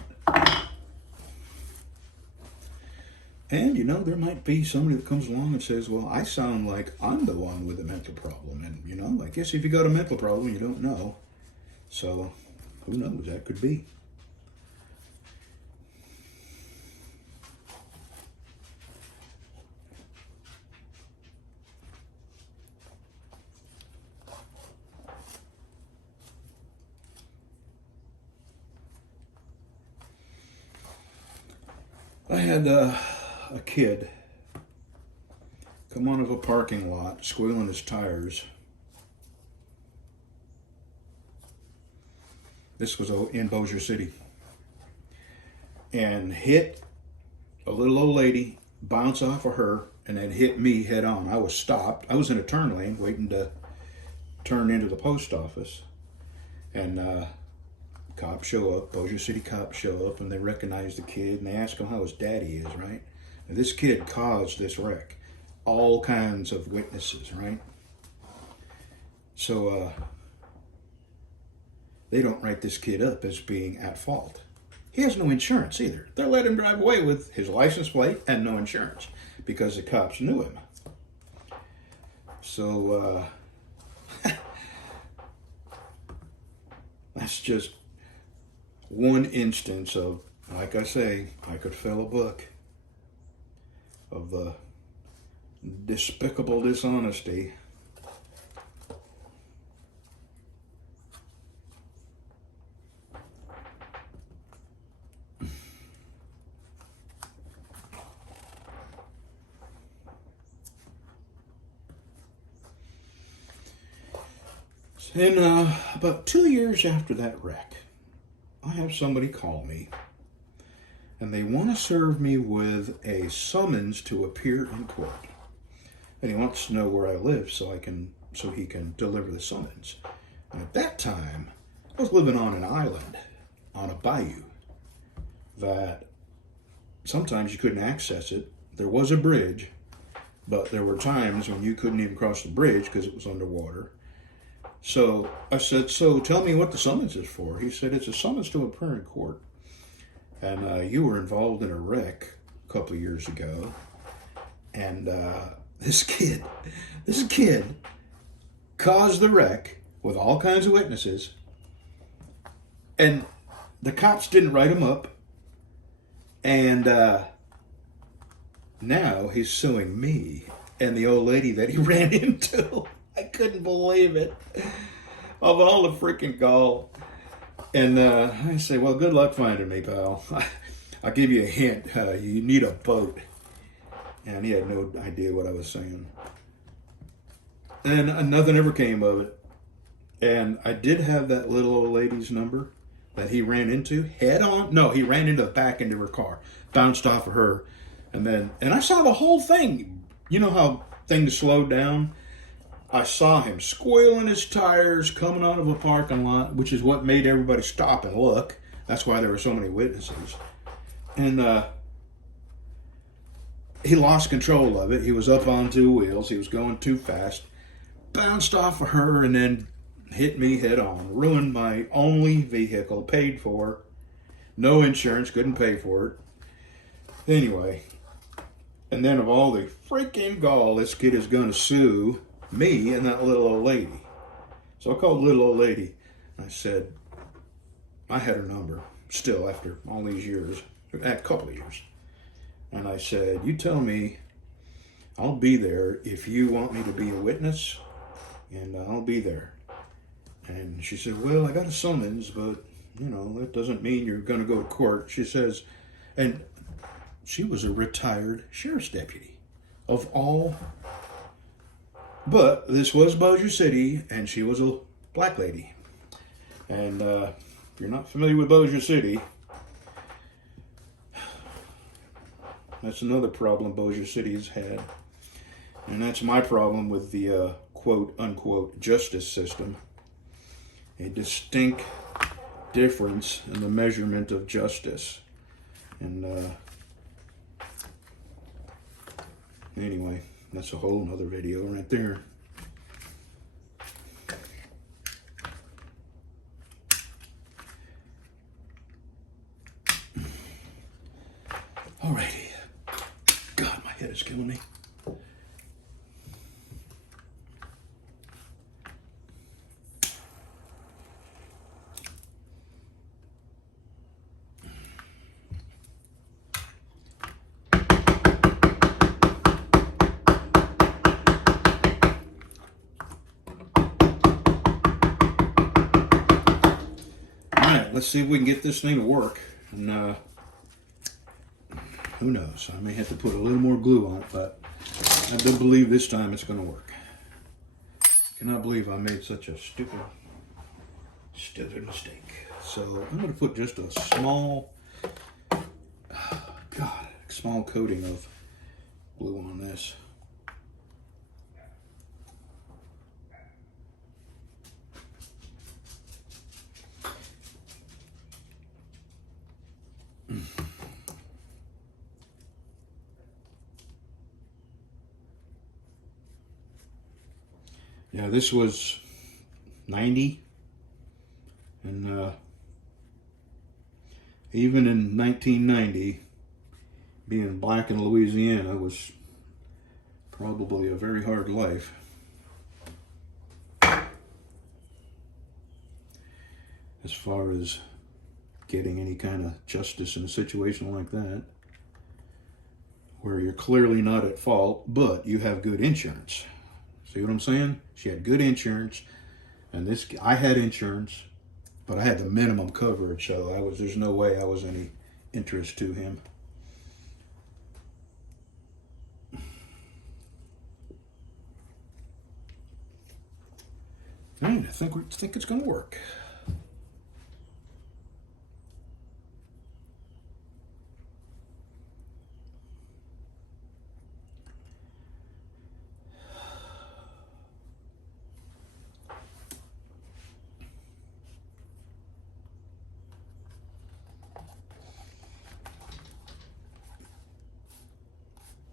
And you know, there might be somebody that comes along and says, well, I sound like I'm the one with a mental problem. And you know, I guess if you got a mental problem, you don't know. So who knows, that could be. I had a kid come out of a parking lot squealing his tires. This was in Bossier City. And hit a little old lady, bounce off of her, and then hit me head on. I was stopped. I was in a turn lane waiting to turn into the post office. And cops show up, Bossier City cops show up, and they recognize the kid, and they ask him how his daddy is, right? And this kid caused this wreck. All kinds of witnesses, right? So they don't write this kid up as being at fault. He has no insurance either. They let him drive away with his license plate and no insurance because the cops knew him. So that's just one instance of, like I say, I could fill a book of the despicable dishonesty. And about 2 years after that wreck, I have somebody call me, and they want to serve me with a summons to appear in court. And he wants to know where I live so he can deliver the summons. And at that time, I was living on an island, on a bayou, that sometimes you couldn't access it. There was a bridge, but there were times when you couldn't even cross the bridge because it was underwater. So I said, so tell me what the summons is for. He said, it's a summons to appear in court. And you were involved in a wreck a couple of years ago. And this kid caused the wreck with all kinds of witnesses. And the cops didn't write him up. And now he's suing me and the old lady that he ran into. I couldn't believe it. Of all the freaking gall. And I say, well, good luck finding me, pal. I'll give you a hint. You need a boat. And he had no idea what I was saying. And nothing ever came of it. And I did have that little old lady's number that he ran into head on. No, he ran into the back into her car. Bounced off of her. And I saw the whole thing. You know how things slowed down? I saw him squealing his tires coming out of a parking lot, which is what made everybody stop and look. That's why there were so many witnesses. And he lost control of it. He was up on two wheels. He was going too fast. Bounced off of her and then hit me head on. Ruined my only vehicle, paid for. No insurance, couldn't pay for it. Anyway, and then of all the freaking gall, this kid is going to sue me and that little old lady. So I called the little old lady. I said, I had her number still after all these years, a couple of years. And I said, you tell me, I'll be there if you want me to be a witness, and I'll be there. And she said, well, I got a summons, but, you know, that doesn't mean you're going to go to court. She says, and she was a retired sheriff's deputy of all. But this was Bossier City, and she was a black lady. And if you're not familiar with Bossier City, that's another problem Bossier City has had. And that's my problem with the quote unquote justice system. A distinct difference in the measurement of justice. And anyway, that's a whole nother video right there. Alrighty. God, my head is killing me. Alright, let's see if we can get this thing to work. And who knows? I may have to put a little more glue on it, but I do believe this time it's going to work. I cannot believe I made such a stupid mistake. So I'm going to put just a small coating of glue on this. Yeah, this was 90, and even in 1990, being black in Louisiana was probably a very hard life. As far as getting any kind of justice in a situation like that, where you're clearly not at fault, but you have good insurance. See what I'm saying? She had good insurance, and I had insurance, but I had the minimum coverage, so there's no way I was any interest to him. I think it's going to work.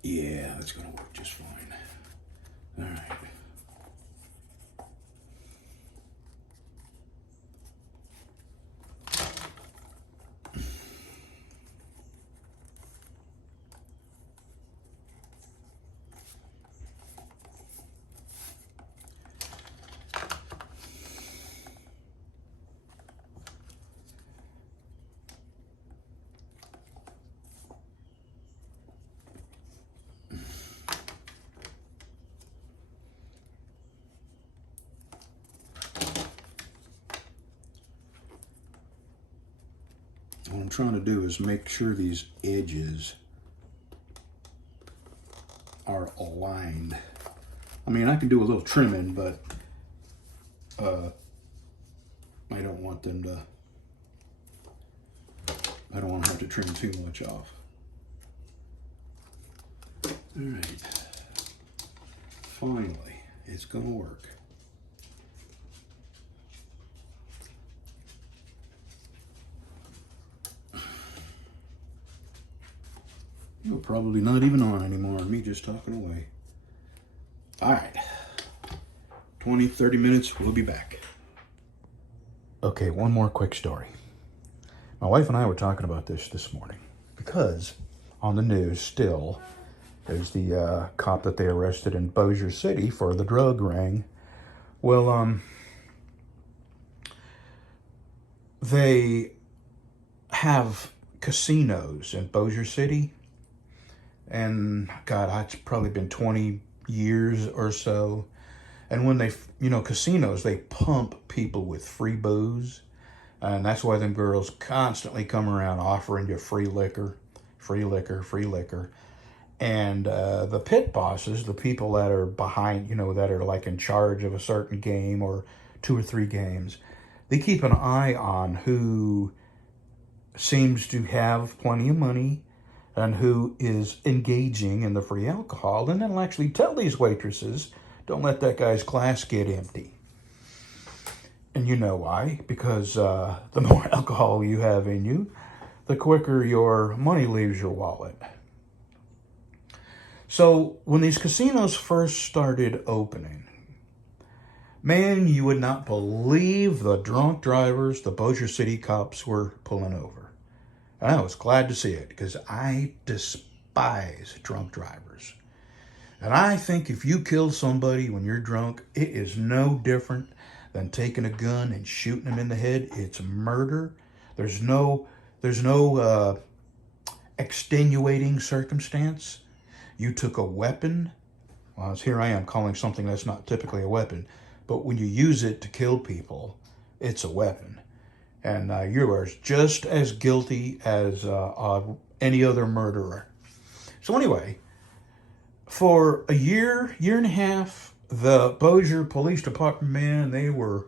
Yeah, that's going to work just fine. All right. What I'm trying to do is make sure these edges are aligned. I mean, I can do a little trimming, but I don't want to have to trim too much off. All right. Finally, it's going to work. You're probably not even on anymore, me just talking away. All right, 20, 30 minutes, we'll be back. Okay, one more quick story. My wife and I were talking about this morning because on the news still, there's the cop that they arrested in Bossier City for the drug ring. Well, they have casinos in Bossier City. And God, it's probably been 20 years or so. And when they, casinos, they pump people with free booze. And that's why them girls constantly come around offering you free liquor, free liquor, free liquor. And the pit bosses, the people that are behind, that are like in charge of a certain game or 2 or 3 games, They keep an eye on who seems to have plenty of money and who is engaging in the free alcohol, and they'll actually tell these waitresses, don't let that guy's glass get empty. And you know why? Because the more alcohol you have in you, the quicker your money leaves your wallet. So when these casinos first started opening, man, you would not believe the drunk drivers the Bossier City cops were pulling over. And I was glad to see it, because I despise drunk drivers. And I think if you kill somebody when you're drunk, it is no different than taking a gun and shooting them in the head. It's murder. There's no extenuating circumstance. You took a weapon. Well, here I am calling something that's not typically a weapon, but when you use it to kill people, it's a weapon. And you are just as guilty as any other murderer. So anyway, for a year and a half, the Bossier Police Department, man, they were,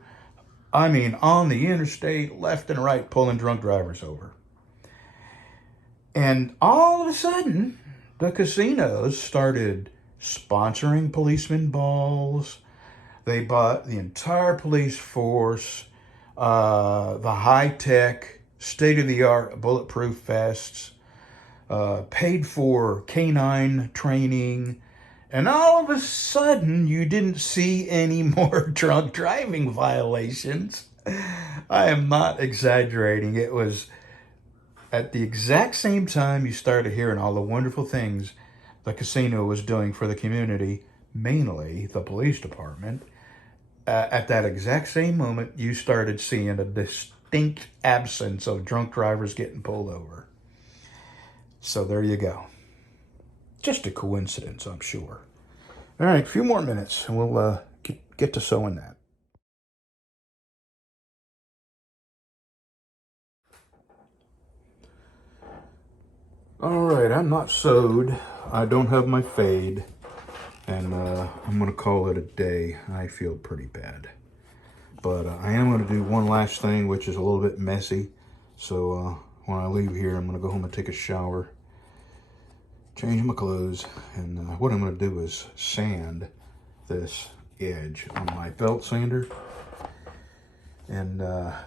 on the interstate, left and right, pulling drunk drivers over. And all of a sudden, the casinos started sponsoring policeman balls. They bought the entire police force, the high-tech, state-of-the-art bulletproof vests, paid for canine training, and all of a sudden you didn't see any more drunk driving violations. I am not exaggerating. It was at the exact same time you started hearing all the wonderful things the casino was doing for the community, mainly the police department. At that exact same moment, you started seeing a distinct absence of drunk drivers getting pulled over. So there you go. Just a coincidence, I'm sure. All right, a few more minutes, and we'll get to sewing that. All right, I'm not sewed. I don't have my fade. And I'm going to call it a day. I feel pretty bad. But I am going to do one last thing, which is a little bit messy. So when I leave here, I'm going to go home and take a shower, change my clothes, and what I'm going to do is sand this edge on my belt sander. And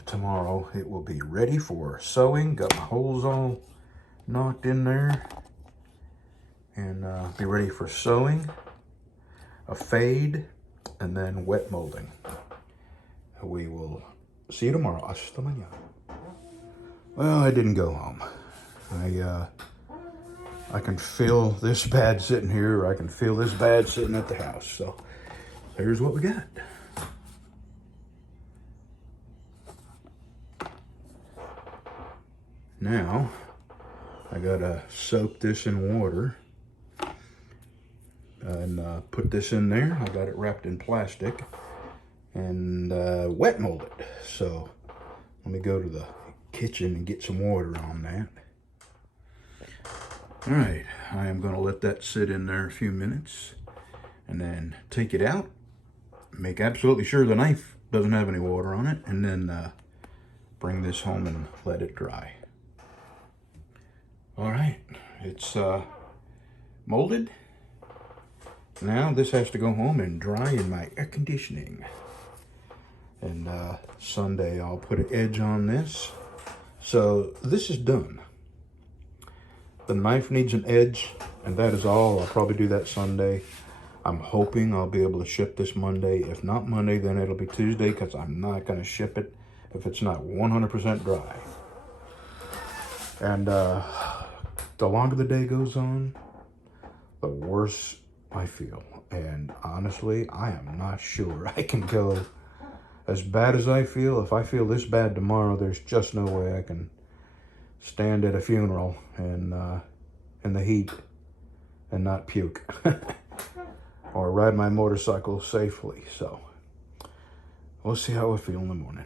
tomorrow it will be ready for sewing. Got my holes all knocked in there. And be ready for sewing, a fade, and then wet molding. We will see you tomorrow. Hasta mañana. Well, I didn't go home. I can feel this bad sitting here, or I can feel this bad sitting at the house. So here's what we got. Now, I gotta soak this in water and put this in there. I got it wrapped in plastic and wet mold it. So let me go to the kitchen and get some water on that. All right, I am gonna let that sit in there a few minutes and then take it out, make absolutely sure the knife doesn't have any water on it, and then bring this home and let it dry. All right, it's molded. Now this has to go home and dry in my air conditioning. And Sunday I'll put an edge on this. So this is done. The knife needs an edge, and that is all. I'll probably do that Sunday. I'm hoping I'll be able to ship this Monday. If not Monday, then it'll be Tuesday, because I'm not going to ship it if it's not 100% dry. And the longer the day goes on, the worse I feel. And honestly, I am not sure I can go as bad as I feel. If I feel this bad tomorrow, there's just no way I can stand at a funeral and in the heat and not puke or ride my motorcycle safely. So we'll see how I feel in the morning.